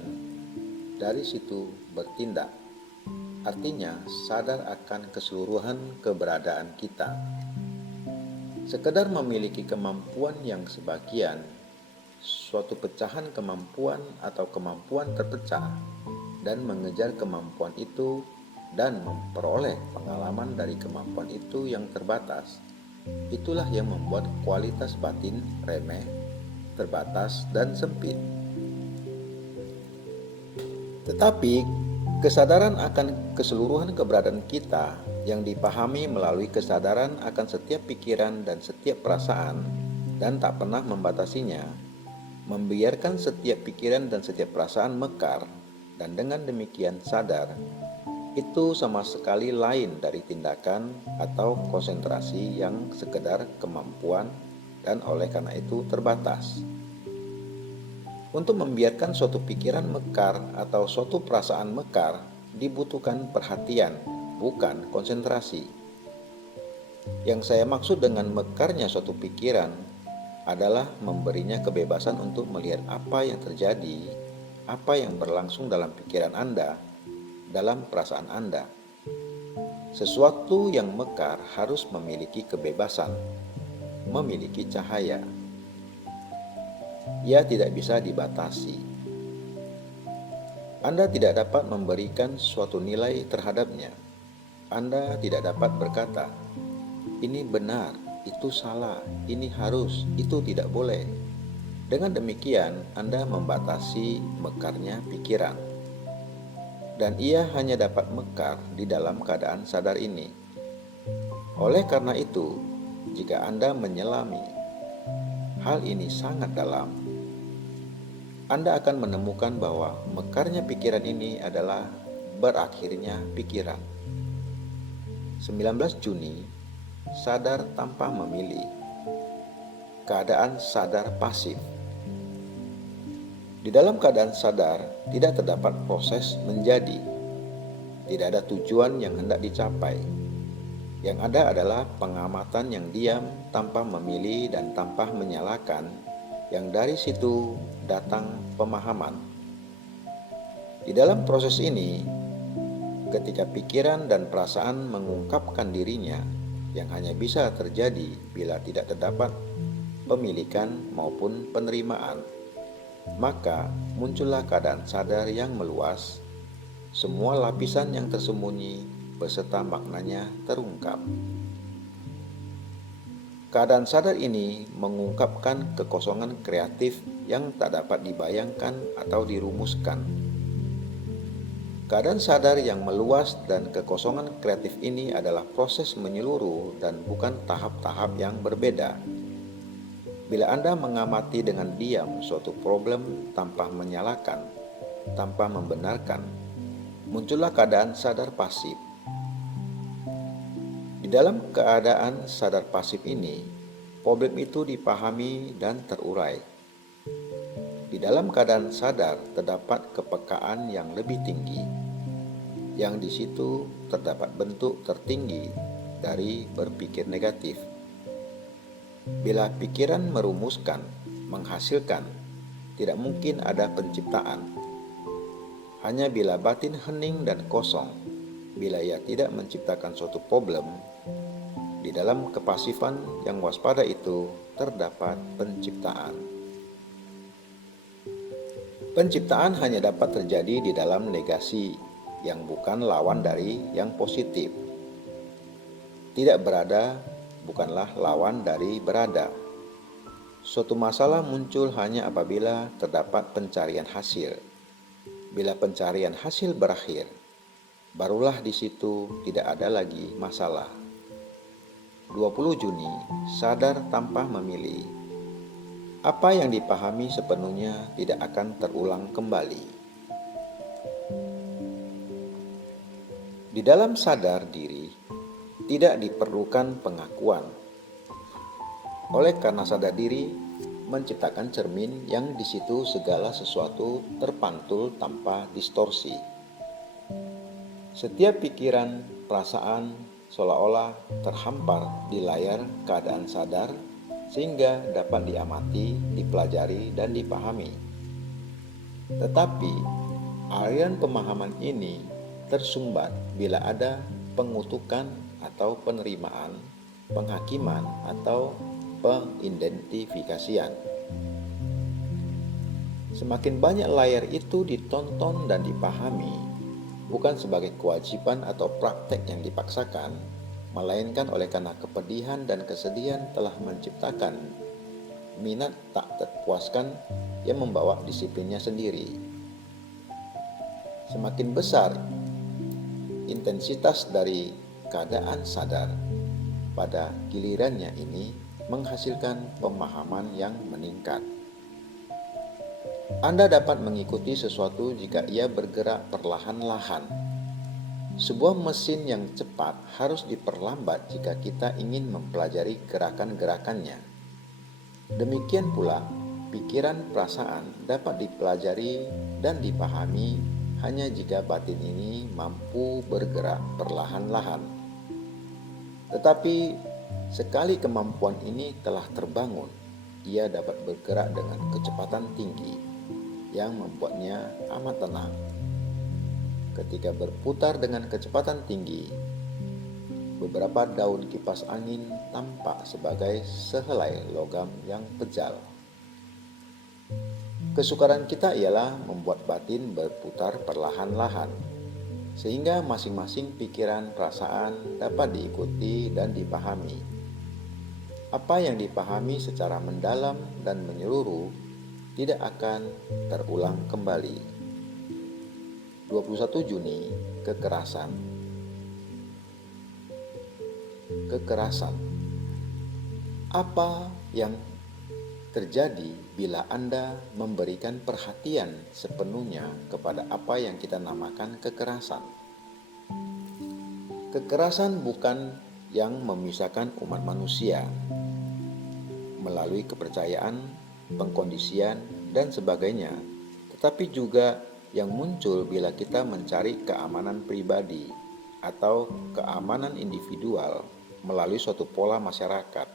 dari situ bertindak. Artinya sadar akan keseluruhan keberadaan kita. Sekedar memiliki kemampuan yang sebagian, suatu pecahan kemampuan atau kemampuan terpecah, dan mengejar kemampuan itu dan memperoleh pengalaman dari kemampuan itu yang terbatas. Itulah yang membuat kualitas batin remeh, terbatas, dan sempit. Tetapi kesadaran akan keseluruhan keberadaan kita yang dipahami melalui kesadaran akan setiap pikiran dan setiap perasaan dan tak pernah membatasinya, membiarkan setiap pikiran dan setiap perasaan mekar, dan dengan demikian sadar. itu sama sekali lain dari tindakan atau konsentrasi yang sekedar kemampuan dan oleh karena itu terbatas. Untuk membiarkan suatu pikiran mekar atau suatu perasaan mekar dibutuhkan perhatian, bukan konsentrasi. Yang saya maksud dengan mekarnya suatu pikiran adalah memberinya kebebasan untuk melihat apa yang terjadi, apa yang berlangsung dalam pikiran Anda, dalam perasaan Anda. Sesuatu yang mekar harus memiliki kebebasan, memiliki cahaya. Ia tidak bisa dibatasi. Anda tidak dapat memberikan suatu nilai terhadapnya. Anda tidak dapat berkata, "Ini benar, itu salah, ini harus, itu tidak boleh." Dengan demikian, Anda membatasi mekarnya pikiran. Dan ia hanya dapat mekar di dalam keadaan sadar ini. Oleh karena itu, jika Anda menyelami hal ini sangat dalam, Anda akan menemukan bahwa mekarnya pikiran ini adalah berakhirnya pikiran. 19 Juni, sadar tanpa memilih. Keadaan sadar pasif. Di dalam keadaan sadar, tidak terdapat proses menjadi. Tidak ada tujuan yang hendak dicapai. Yang ada adalah pengamatan yang diam tanpa memilih dan tanpa menyalahkan, yang dari situ datang pemahaman. Di dalam proses ini, ketika pikiran dan perasaan mengungkapkan dirinya, yang hanya bisa terjadi bila tidak terdapat pemilikan maupun penerimaan, maka muncullah keadaan sadar yang meluas. Semua lapisan yang tersembunyi beserta maknanya terungkap. Keadaan sadar ini mengungkapkan kekosongan kreatif yang tak dapat dibayangkan atau dirumuskan. Keadaan sadar yang meluas dan kekosongan kreatif ini adalah proses menyeluruh dan bukan tahap-tahap yang berbeda. Bila Anda mengamati dengan diam suatu problem tanpa menyalahkan, tanpa membenarkan, muncullah keadaan sadar pasif. Di dalam keadaan sadar pasif ini, problem itu dipahami dan terurai. Di dalam keadaan sadar terdapat kepekaan yang lebih tinggi, yang di situ terdapat bentuk tertinggi dari berpikir negatif. Bila pikiran merumuskan, menghasilkan, tidak mungkin ada penciptaan. Hanya bila batin hening dan kosong, bila ia tidak menciptakan suatu problem, di dalam kepasifan yang waspada itu terdapat penciptaan. Penciptaan hanya dapat terjadi di dalam negasi yang bukan lawan dari yang positif. Tidak berada bukanlah lawan dari berada. Suatu masalah muncul hanya apabila terdapat pencarian hasil. Bila pencarian hasil berakhir, barulah di situ tidak ada lagi masalah. 20 Juni, sadar tanpa memilih. Apa yang dipahami sepenuhnya tidak akan terulang kembali. Di dalam sadar diri, tidak diperlukan pengakuan. Oleh karena sadar diri menciptakan cermin yang di situ segala sesuatu terpantul tanpa distorsi. Setiap pikiran, perasaan seolah-olah terhampar di layar keadaan sadar sehingga dapat diamati, dipelajari, dan dipahami. Tetapi aliran pemahaman ini tersumbat bila ada pengutukan atau penerimaan, penghakiman atau pengidentifikasian. Semakin banyak layar itu ditonton dan dipahami, bukan sebagai kewajiban atau praktek yang dipaksakan, melainkan oleh karena kepedihan dan kesedihan telah menciptakan minat tak terpuaskan yang membawa disiplinnya sendiri. Semakin besar intensitas dari keadaan sadar, pada gilirannya ini menghasilkan pemahaman yang meningkat. Anda dapat mengikuti sesuatu jika ia bergerak perlahan-lahan. Sebuah mesin yang cepat harus diperlambat jika kita ingin mempelajari gerakan-gerakannya. Demikian pula, pikiran perasaan dapat dipelajari dan dipahami hanya jika batin ini mampu bergerak perlahan-lahan. Tetapi sekali kemampuan ini telah terbangun, ia dapat bergerak dengan kecepatan tinggi yang membuatnya amat tenang. Ketika berputar dengan kecepatan tinggi, beberapa daun kipas angin tampak sebagai sehelai logam yang pejal. Kesukaran kita ialah membuat batin berputar perlahan-lahan, sehingga masing-masing pikiran perasaan dapat diikuti dan dipahami. Apa yang dipahami secara mendalam dan menyeluruh tidak akan terulang kembali. 21 Juni, kekerasan. Kekerasan. Apa yang terjadi bila Anda memberikan perhatian sepenuhnya kepada apa yang kita namakan kekerasan? Kekerasan bukan yang memisahkan umat manusia melalui kepercayaan, pengkondisian, dan sebagainya, tetapi juga yang muncul bila kita mencari keamanan pribadi atau keamanan individual melalui suatu pola masyarakat.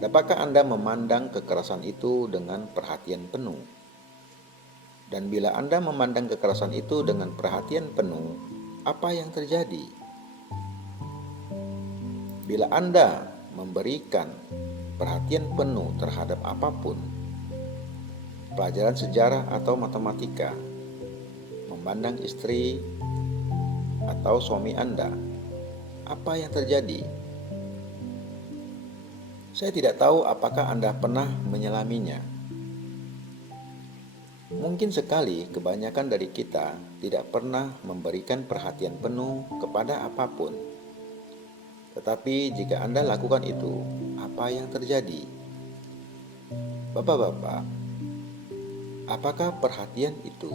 Dapatkah Anda memandang kekerasan itu dengan perhatian penuh? Dan bila Anda memandang kekerasan itu dengan perhatian penuh, apa yang terjadi? Bila Anda memberikan perhatian penuh terhadap apapun, pelajaran sejarah atau matematika, memandang istri atau suami Anda, apa yang terjadi? Saya tidak tahu apakah Anda pernah menyelaminya. Mungkin sekali kebanyakan dari kita tidak pernah memberikan perhatian penuh kepada apapun. Tetapi jika Anda lakukan itu, apa yang terjadi? Bapak-bapak, apakah perhatian itu?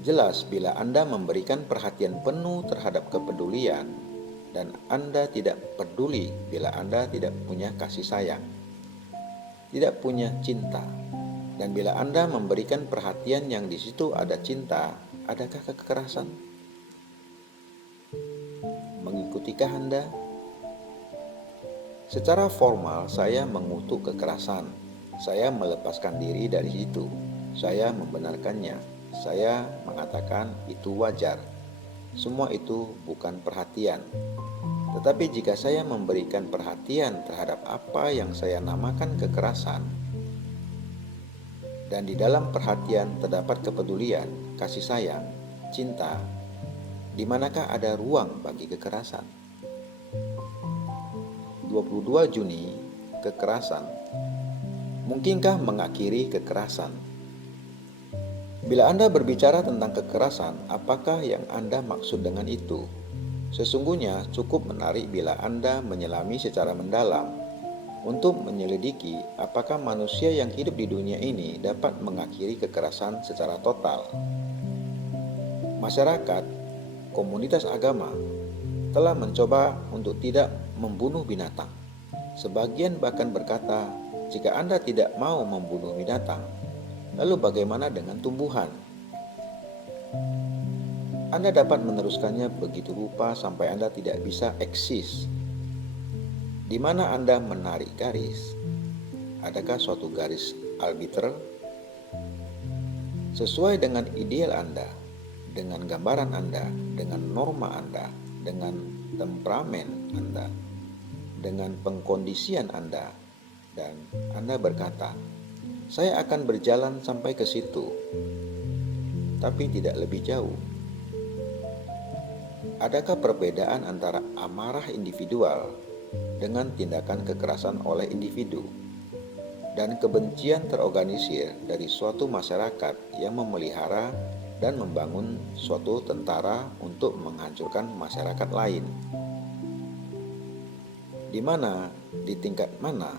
Jelas bila Anda memberikan perhatian penuh terhadap kepedulian dan Anda tidak peduli bila Anda tidak punya kasih sayang, tidak punya cinta, dan bila Anda memberikan perhatian yang di situ ada cinta, adakah kekerasan? Mengikutikah Anda? Secara formal saya mengutuk kekerasan. Saya melepaskan diri dari itu. Saya membenarkannya. Saya mengatakan itu wajar. Semua itu bukan perhatian. Tetapi jika saya memberikan perhatian terhadap apa yang saya namakan kekerasan, dan di dalam perhatian terdapat kepedulian, kasih sayang, cinta, di manakah ada ruang bagi kekerasan? 22 Juni, kekerasan. Mungkinkah mengakhiri kekerasan? Bila Anda berbicara tentang kekerasan, apakah yang Anda maksud dengan itu? Sesungguhnya cukup menarik bila Anda menyelami secara mendalam untuk menyelidiki apakah manusia yang hidup di dunia ini dapat mengakhiri kekerasan secara total. Masyarakat, komunitas agama telah mencoba untuk tidak membunuh binatang. Sebagian bahkan berkata, jika Anda tidak mau membunuh binatang, lalu bagaimana dengan tumbuhan? Anda dapat meneruskannya begitu rupa sampai Anda tidak bisa eksis. Di mana Anda menarik garis? Adakah suatu garis arbiter? Sesuai dengan ideal Anda, dengan gambaran Anda, dengan norma Anda, dengan temperamen Anda, dengan pengkondisian Anda, dan Anda berkata, saya akan berjalan sampai ke situ, tapi tidak lebih jauh. Adakah perbedaan antara amarah individual dengan tindakan kekerasan oleh individu dan kebencian terorganisir dari suatu masyarakat yang memelihara dan membangun suatu tentara untuk menghancurkan masyarakat lain? Di mana, di tingkat mana,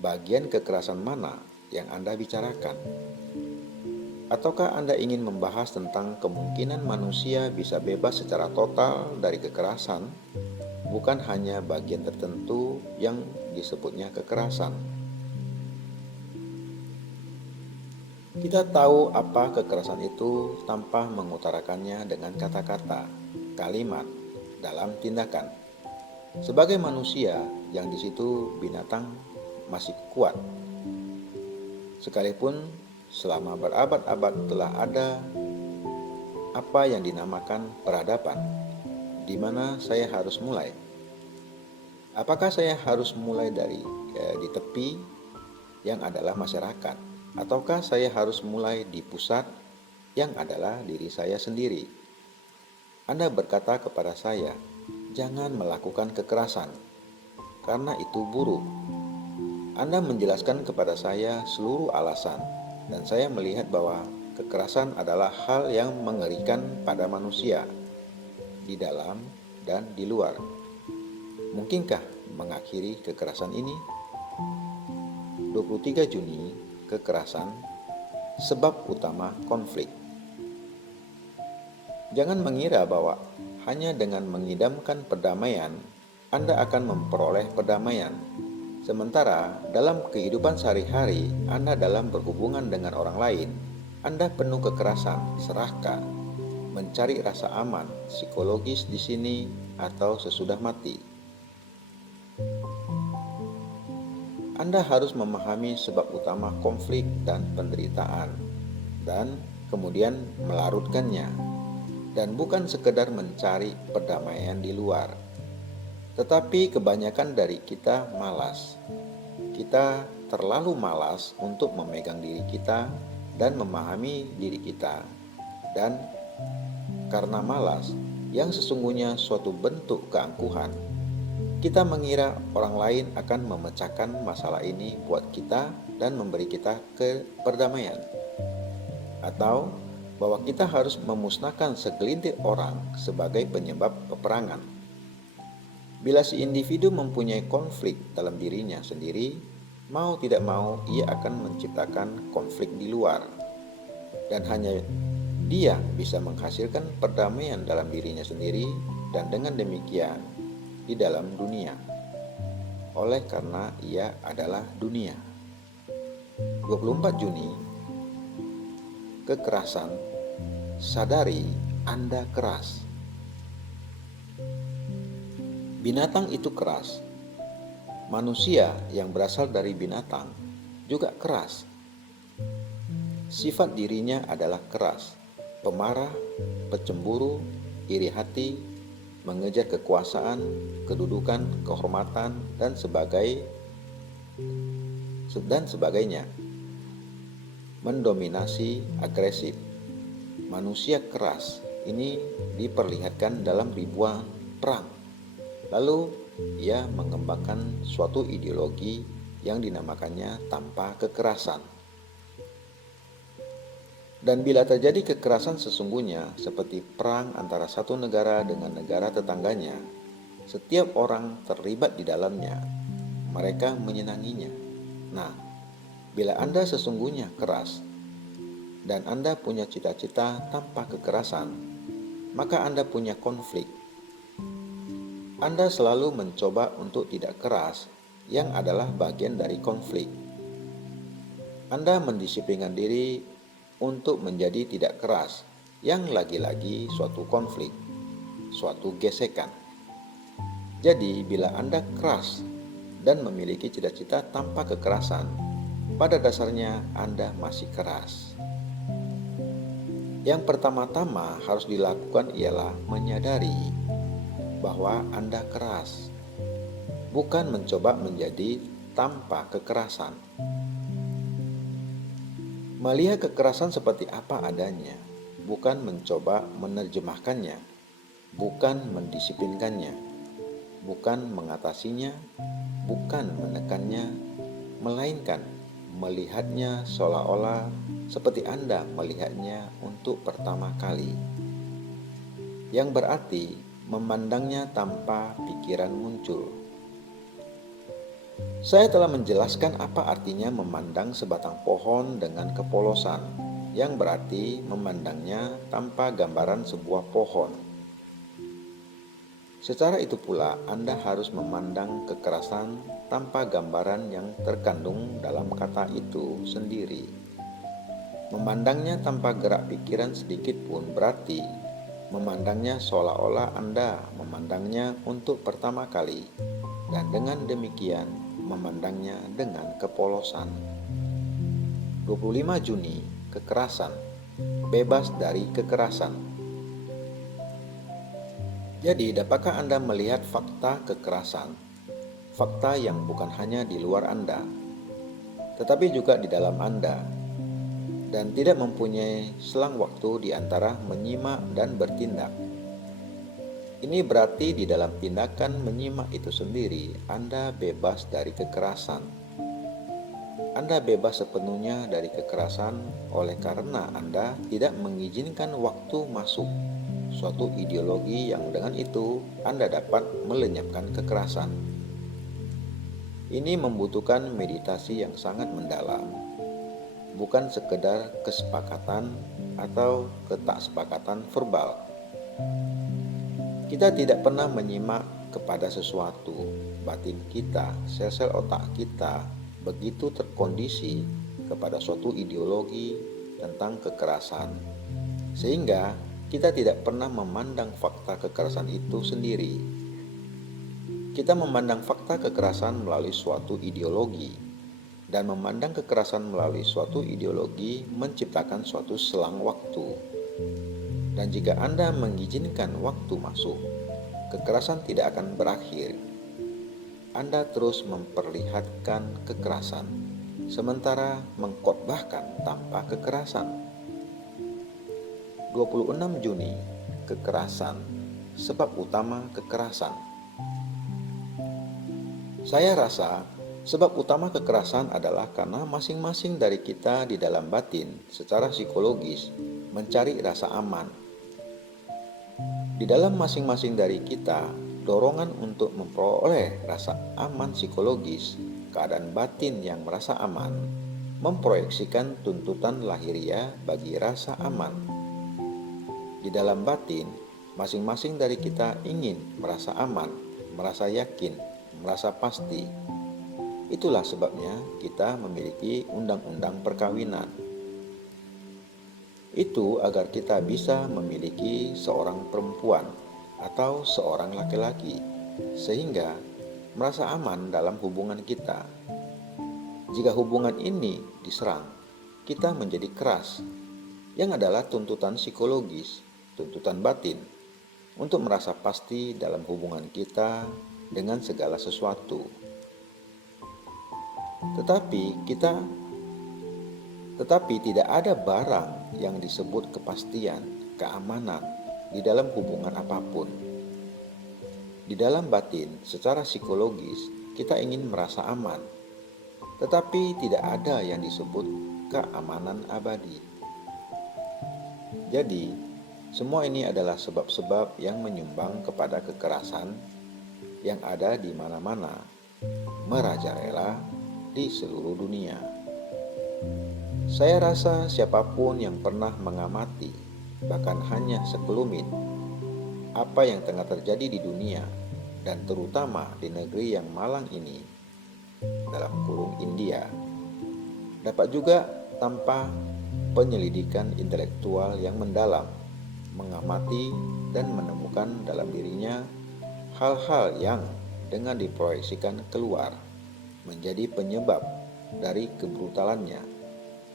bagian kekerasan mana yang Anda bicarakan? Ataukah Anda ingin membahas tentang kemungkinan manusia bisa bebas secara total dari kekerasan, bukan hanya bagian tertentu yang disebutnya kekerasan? Kita tahu apa kekerasan itu tanpa mengutarakannya dengan kata-kata, kalimat, dalam tindakan. Sebagai manusia yang di situ binatang masih kuat, sekalipun selama berabad-abad telah ada apa yang dinamakan peradaban, di mana saya harus mulai. Apakah saya harus mulai dari di tepi yang adalah masyarakat, ataukah saya harus mulai di pusat yang adalah diri saya sendiri? Anda berkata kepada saya, jangan melakukan kekerasan, karena itu buruk. Anda menjelaskan kepada saya seluruh alasan, dan saya melihat bahwa kekerasan adalah hal yang mengerikan pada manusia, di dalam dan di luar. Mungkinkah mengakhiri kekerasan ini? 23 Juni, kekerasan, sebab utama konflik. Jangan mengira bahwa hanya dengan mengidamkan perdamaian, Anda akan memperoleh perdamaian. Sementara dalam kehidupan sehari-hari Anda dalam berhubungan dengan orang lain, Anda penuh kekerasan, serakah, mencari rasa aman, psikologis di sini atau sesudah mati. Anda harus memahami sebab utama konflik dan penderitaan, dan kemudian melarutkannya, dan bukan sekedar mencari perdamaian di luar. Tetapi kebanyakan dari kita malas. Kita terlalu malas untuk memegang diri kita dan memahami diri kita. Dan karena malas, yang sesungguhnya suatu bentuk keangkuhan, kita mengira orang lain akan memecahkan masalah ini buat kita dan memberi kita perdamaian. Atau bahwa kita harus memusnahkan segelintir orang sebagai penyebab peperangan. Bila si individu mempunyai konflik dalam dirinya sendiri, mau tidak mau ia akan menciptakan konflik di luar. Dan hanya dia bisa menghasilkan perdamaian dalam dirinya sendiri dan dengan demikian di dalam dunia. Oleh karena ia adalah dunia. 24 Juni, kekerasan, sadari Anda keras. Binatang itu keras. Manusia yang berasal dari binatang juga keras. Sifat dirinya adalah keras, pemarah, pecemburu, iri hati, mengejar kekuasaan, kedudukan, kehormatan, dan sebagainya. Mendominasi, agresif. Manusia keras ini diperlihatkan dalam ribuan perang. Lalu ia mengembangkan suatu ideologi yang dinamakannya tanpa kekerasan. Dan bila terjadi kekerasan sesungguhnya seperti perang antara satu negara dengan negara tetangganya, setiap orang terlibat di dalamnya, mereka menyenanginya. Nah, bila Anda sesungguhnya keras dan Anda punya cita-cita tanpa kekerasan, maka Anda punya konflik. Anda selalu mencoba untuk tidak keras, yang adalah bagian dari konflik. Anda mendisiplinkan diri untuk menjadi tidak keras, yang lagi-lagi suatu konflik, suatu gesekan. Jadi, bila Anda keras dan memiliki cita-cita tanpa kekerasan, pada dasarnya Anda masih keras. Yang pertama-tama harus dilakukan ialah menyadari bahwa Anda keras, bukan mencoba menjadi tanpa kekerasan. Melihat kekerasan seperti apa adanya, bukan mencoba menerjemahkannya, bukan mendisiplinkannya, bukan mengatasinya, bukan menekannya, melainkan melihatnya seolah-olah seperti Anda melihatnya untuk pertama kali. Yang berarti memandangnya tanpa pikiran muncul. Saya telah menjelaskan apa artinya memandang sebatang pohon dengan kepolosan. yang berarti memandangnya tanpa gambaran sebuah pohon. Secara itu pula, Anda harus memandang kekerasan tanpa gambaran yang terkandung dalam kata itu sendiri. Memandangnya tanpa gerak pikiran sedikit pun berarti memandangnya seolah-olah Anda memandangnya untuk pertama kali, dan dengan demikian memandangnya dengan kepolosan. 25 Juni, kekerasan, bebas dari kekerasan. Jadi, dapatkah Anda melihat fakta kekerasan? Fakta yang bukan hanya di luar Anda, tetapi juga di dalam Anda, dan tidak mempunyai selang waktu di antara menyimak dan bertindak. Ini berarti di dalam tindakan menyimak itu sendiri, Anda bebas dari kekerasan. Anda bebas sepenuhnya dari kekerasan oleh karena Anda tidak mengizinkan waktu masuk suatu ideologi yang dengan itu Anda dapat melenyapkan kekerasan. Ini membutuhkan meditasi yang sangat mendalam, bukan sekedar kesepakatan atau ketaksepakatan verbal. Kita tidak pernah menyimak kepada sesuatu. Batin kita, sel-sel otak kita begitu terkondisi kepada suatu ideologi tentang kekerasan, sehingga kita tidak pernah memandang fakta kekerasan itu sendiri. Kita memandang fakta kekerasan melalui suatu ideologi, dan memandang kekerasan melalui suatu ideologi menciptakan suatu selang waktu. Dan jika Anda mengizinkan waktu masuk, kekerasan tidak akan berakhir. Anda terus memperlihatkan kekerasan, sementara mengkhotbahkan tanpa kekerasan. 26 Juni, kekerasan, sebab utama kekerasan. Saya rasa sebab utama kekerasan adalah karena masing-masing dari kita di dalam batin secara psikologis mencari rasa aman. Di dalam masing-masing dari kita, dorongan untuk memperoleh rasa aman psikologis, keadaan batin yang merasa aman, memproyeksikan tuntutan lahiriah bagi rasa aman. Di dalam batin, masing-masing dari kita ingin merasa aman, merasa yakin, merasa pasti. Itulah sebabnya kita memiliki undang-undang perkawinan. Itu agar kita bisa memiliki seorang perempuan atau seorang laki-laki, sehingga merasa aman dalam hubungan kita. Jika hubungan ini diserang, kita menjadi keras, yang adalah tuntutan psikologis, tuntutan batin, untuk merasa pasti dalam hubungan kita dengan segala sesuatu. Tetapi tidak ada barang yang disebut kepastian, keamanan di dalam hubungan apapun. Di dalam batin, secara psikologis, kita ingin merasa aman, tetapi tidak ada yang disebut keamanan abadi. Jadi, semua ini adalah sebab-sebab yang menyumbang kepada kekerasan yang ada di mana-mana, merajalela di seluruh dunia. Saya rasa siapapun yang pernah mengamati, bahkan hanya sekelumit, apa yang tengah terjadi di dunia, dan terutama di negeri yang malang ini, dalam kurung India, dapat juga tanpa penyelidikan intelektual yang mendalam, mengamati dan menemukan dalam dirinya hal-hal yang dengan diproyeksikan keluar menjadi penyebab dari kebrutalannya,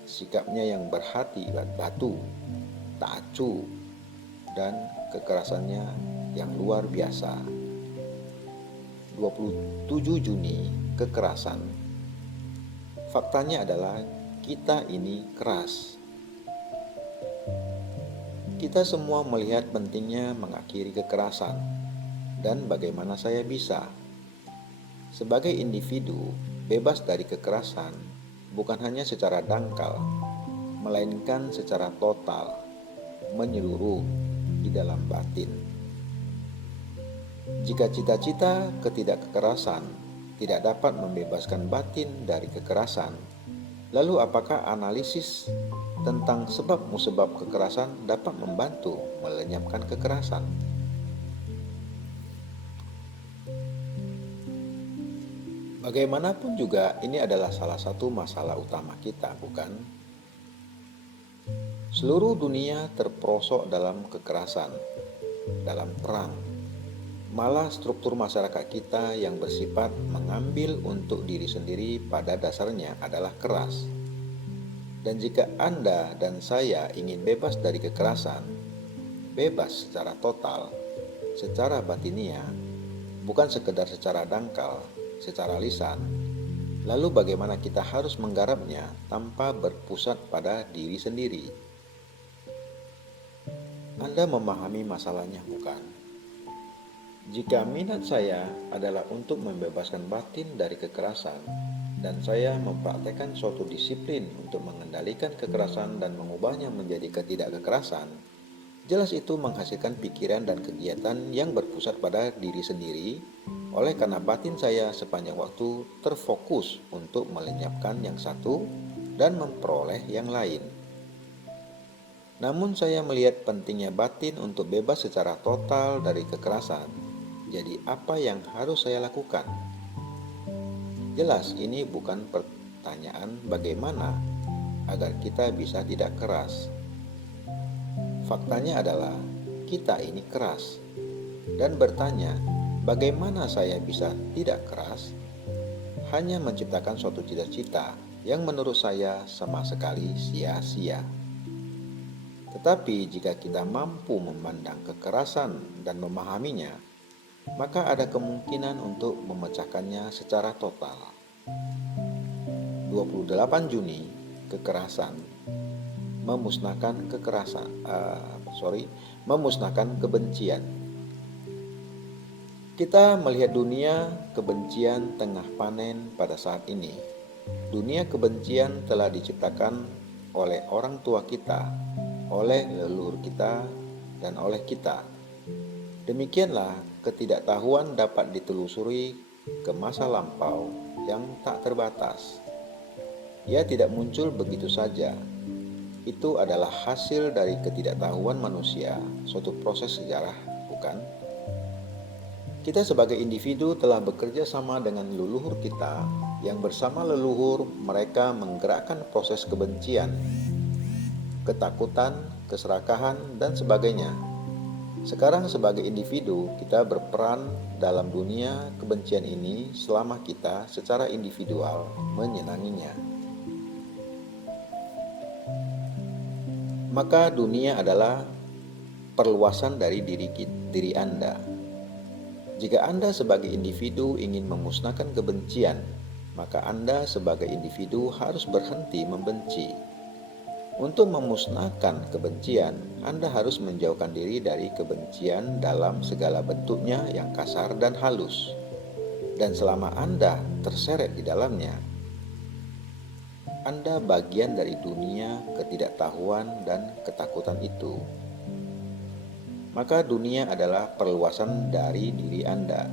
sikapnya yang berhati batu, tak acuh, dan kekerasannya yang luar biasa. 27 Juni, kekerasan. Faktanya adalah kita ini keras. Kita semua melihat pentingnya mengakhiri kekerasan, dan bagaimana saya bisa, sebagai individu, bebas dari kekerasan, bukan hanya secara dangkal, melainkan secara total, menyeluruh di dalam batin. Jika cita-cita ketidakkerasan tidak dapat membebaskan batin dari kekerasan, lalu apakah analisis tentang sebab musabab kekerasan dapat membantu melenyapkan kekerasan. Bagaimanapun juga ini adalah salah satu masalah utama kita, bukan? Seluruh dunia terperosok dalam kekerasan, dalam perang. Malah struktur masyarakat kita yang bersifat mengambil untuk diri sendiri pada dasarnya adalah keras. Dan jika Anda dan saya ingin bebas dari kekerasan, bebas secara total, secara batinia, bukan sekedar secara dangkal, secara lisan, lalu bagaimana kita harus menggarapnya tanpa berpusat pada diri sendiri? Anda memahami masalahnya, bukan? Jika minat saya adalah untuk membebaskan batin dari kekerasan, dan saya mempraktekkan suatu disiplin untuk mengendalikan kekerasan dan mengubahnya menjadi ketidakkekerasan, jelas itu menghasilkan pikiran dan kegiatan yang berpusat pada diri sendiri, oleh karena batin saya sepanjang waktu terfokus untuk melenyapkan yang satu dan memperoleh yang lain. Namun saya melihat pentingnya batin untuk bebas secara total dari kekerasan. Jadi apa yang harus saya lakukan? Jelas ini bukan pertanyaan bagaimana agar kita bisa tidak keras. Faktanya adalah kita ini keras. Dan bertanya, bagaimana saya bisa tidak keras? Hanya menciptakan suatu cita-cita yang menurut saya sama sekali sia-sia. Tetapi jika kita mampu memandang kekerasan dan memahaminya, maka ada kemungkinan untuk memecahkannya secara total. 28 Juni, kekerasan, memusnahkan kebencian. Kita melihat dunia kebencian tengah panen pada saat ini. Dunia kebencian telah diciptakan oleh orang tua kita, oleh leluhur kita, dan oleh kita. Demikianlah ketidaktahuan dapat ditelusuri ke masa lampau yang tak terbatas. Ia tidak muncul begitu saja. Itu adalah hasil dari ketidaktahuan manusia, suatu proses sejarah, bukan? Kita sebagai individu telah bekerja sama dengan leluhur kita, yang bersama leluhur mereka menggerakkan proses kebencian, ketakutan, keserakahan, dan sebagainya. Sekarang sebagai individu, kita berperan dalam dunia kebencian ini selama kita secara individual menyenanginya. Maka dunia adalah perluasan dari diri Anda. Jika Anda sebagai individu ingin memusnahkan kebencian, maka Anda sebagai individu harus berhenti membenci. Untuk memusnahkan kebencian, Anda harus menjauhkan diri dari kebencian dalam segala bentuknya yang kasar dan halus. Dan selama Anda terseret di dalamnya, Anda bagian dari dunia ketidaktahuan dan ketakutan itu. Maka dunia adalah perluasan dari diri Anda.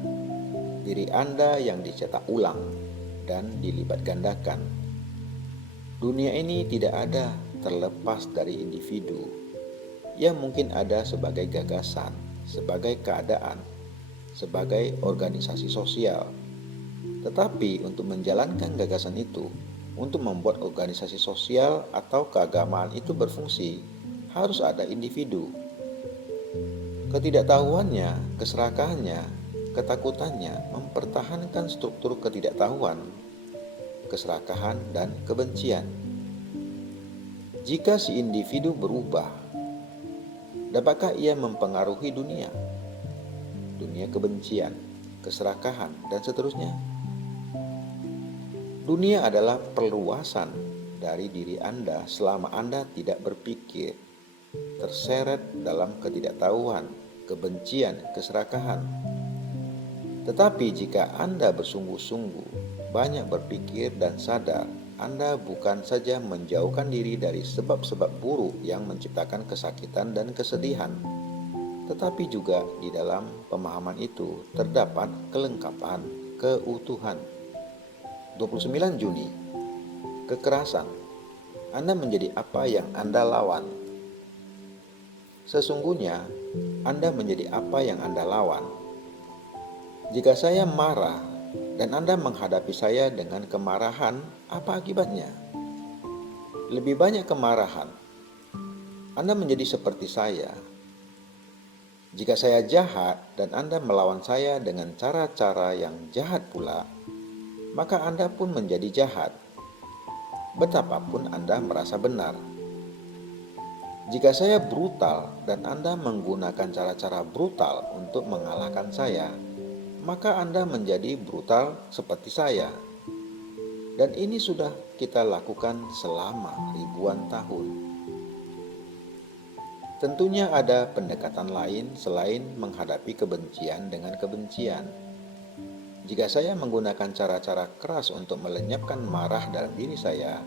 Diri Anda yang dicetak ulang dan dilipat gandakan. Dunia ini tidak ada terlepas dari individu. Ia mungkin ada sebagai gagasan, sebagai keadaan, sebagai organisasi sosial. Tetapi untuk menjalankan gagasan itu, untuk membuat organisasi sosial atau keagamaan itu berfungsi, harus ada individu. Ketidaktahuannya, keserakahannya, ketakutannya mempertahankan struktur ketidaktahuan, keserakahan, dan kebencian. Jika si individu berubah, dapatkah ia mempengaruhi dunia? Dunia kebencian, keserakahan, dan seterusnya. Dunia adalah perluasan dari diri Anda selama Anda tidak berpikir, terseret dalam ketidaktahuan, kebencian, keserakahan. Tetapi jika Anda bersungguh-sungguh, banyak berpikir dan sadar, Anda bukan saja menjauhkan diri dari sebab-sebab buruk yang menciptakan kesakitan dan kesedihan, tetapi juga di dalam pemahaman itu terdapat kelengkapan, keutuhan. 29 Juni, kekerasan. Anda menjadi apa yang Anda lawan. Sesungguhnya, Anda menjadi apa yang Anda lawan. Jika saya marah dan Anda menghadapi saya dengan kemarahan, apa akibatnya? Lebih banyak kemarahan. Anda menjadi seperti saya. Jika saya jahat dan Anda melawan saya dengan cara-cara yang jahat pula, maka Anda pun menjadi jahat. Betapapun Anda merasa benar. Jika saya brutal dan Anda menggunakan cara-cara brutal untuk mengalahkan saya, maka Anda menjadi brutal seperti saya. Dan ini sudah kita lakukan selama ribuan tahun. Tentunya ada pendekatan lain selain menghadapi kebencian dengan kebencian. Jika saya menggunakan cara-cara keras untuk melenyapkan marah dalam diri saya,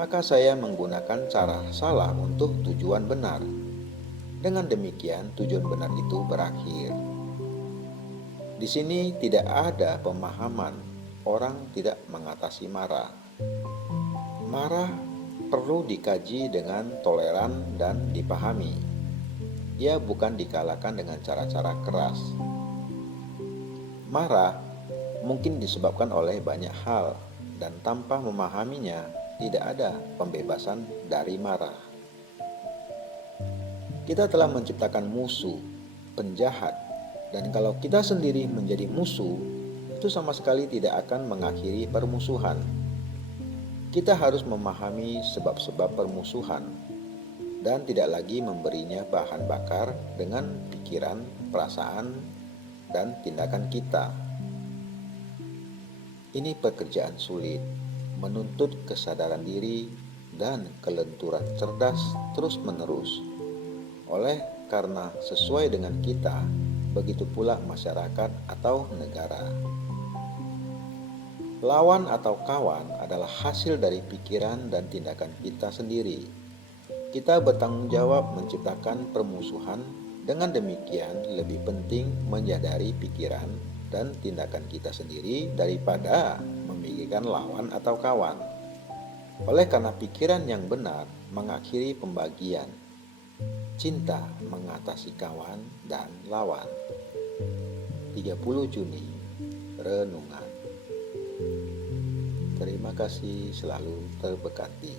maka saya menggunakan cara salah untuk tujuan benar. Dengan demikian, tujuan benar itu berakhir. Di sini tidak ada pemahaman orang tidak mengatasi marah. Marah perlu dikaji dengan toleran dan dipahami. Ia bukan dikalahkan dengan cara-cara keras. Marah mungkin disebabkan oleh banyak hal, dan tanpa memahaminya, tidak ada pembebasan dari marah. Kita telah menciptakan musuh, penjahat, dan kalau kita sendiri menjadi musuh, itu sama sekali tidak akan mengakhiri permusuhan. Kita harus memahami sebab-sebab permusuhan dan tidak lagi memberinya bahan bakar dengan pikiran, perasaan, dan tindakan kita. Ini pekerjaan sulit, menuntut kesadaran diri dan kelenturan cerdas terus-menerus. Karena sesuai dengan kita, begitu pula masyarakat atau negara. Lawan atau kawan adalah hasil dari pikiran dan tindakan kita sendiri. Kita bertanggung jawab menciptakan permusuhan. Dengan demikian, lebih penting menyadari pikiran dan tindakan kita sendiri daripada memikirkan lawan atau kawan. Oleh karena pikiran yang benar mengakhiri pembagian, cinta mengatasi kawan dan lawan. 30 Juni, renungan. Terima kasih, selalu terberkati.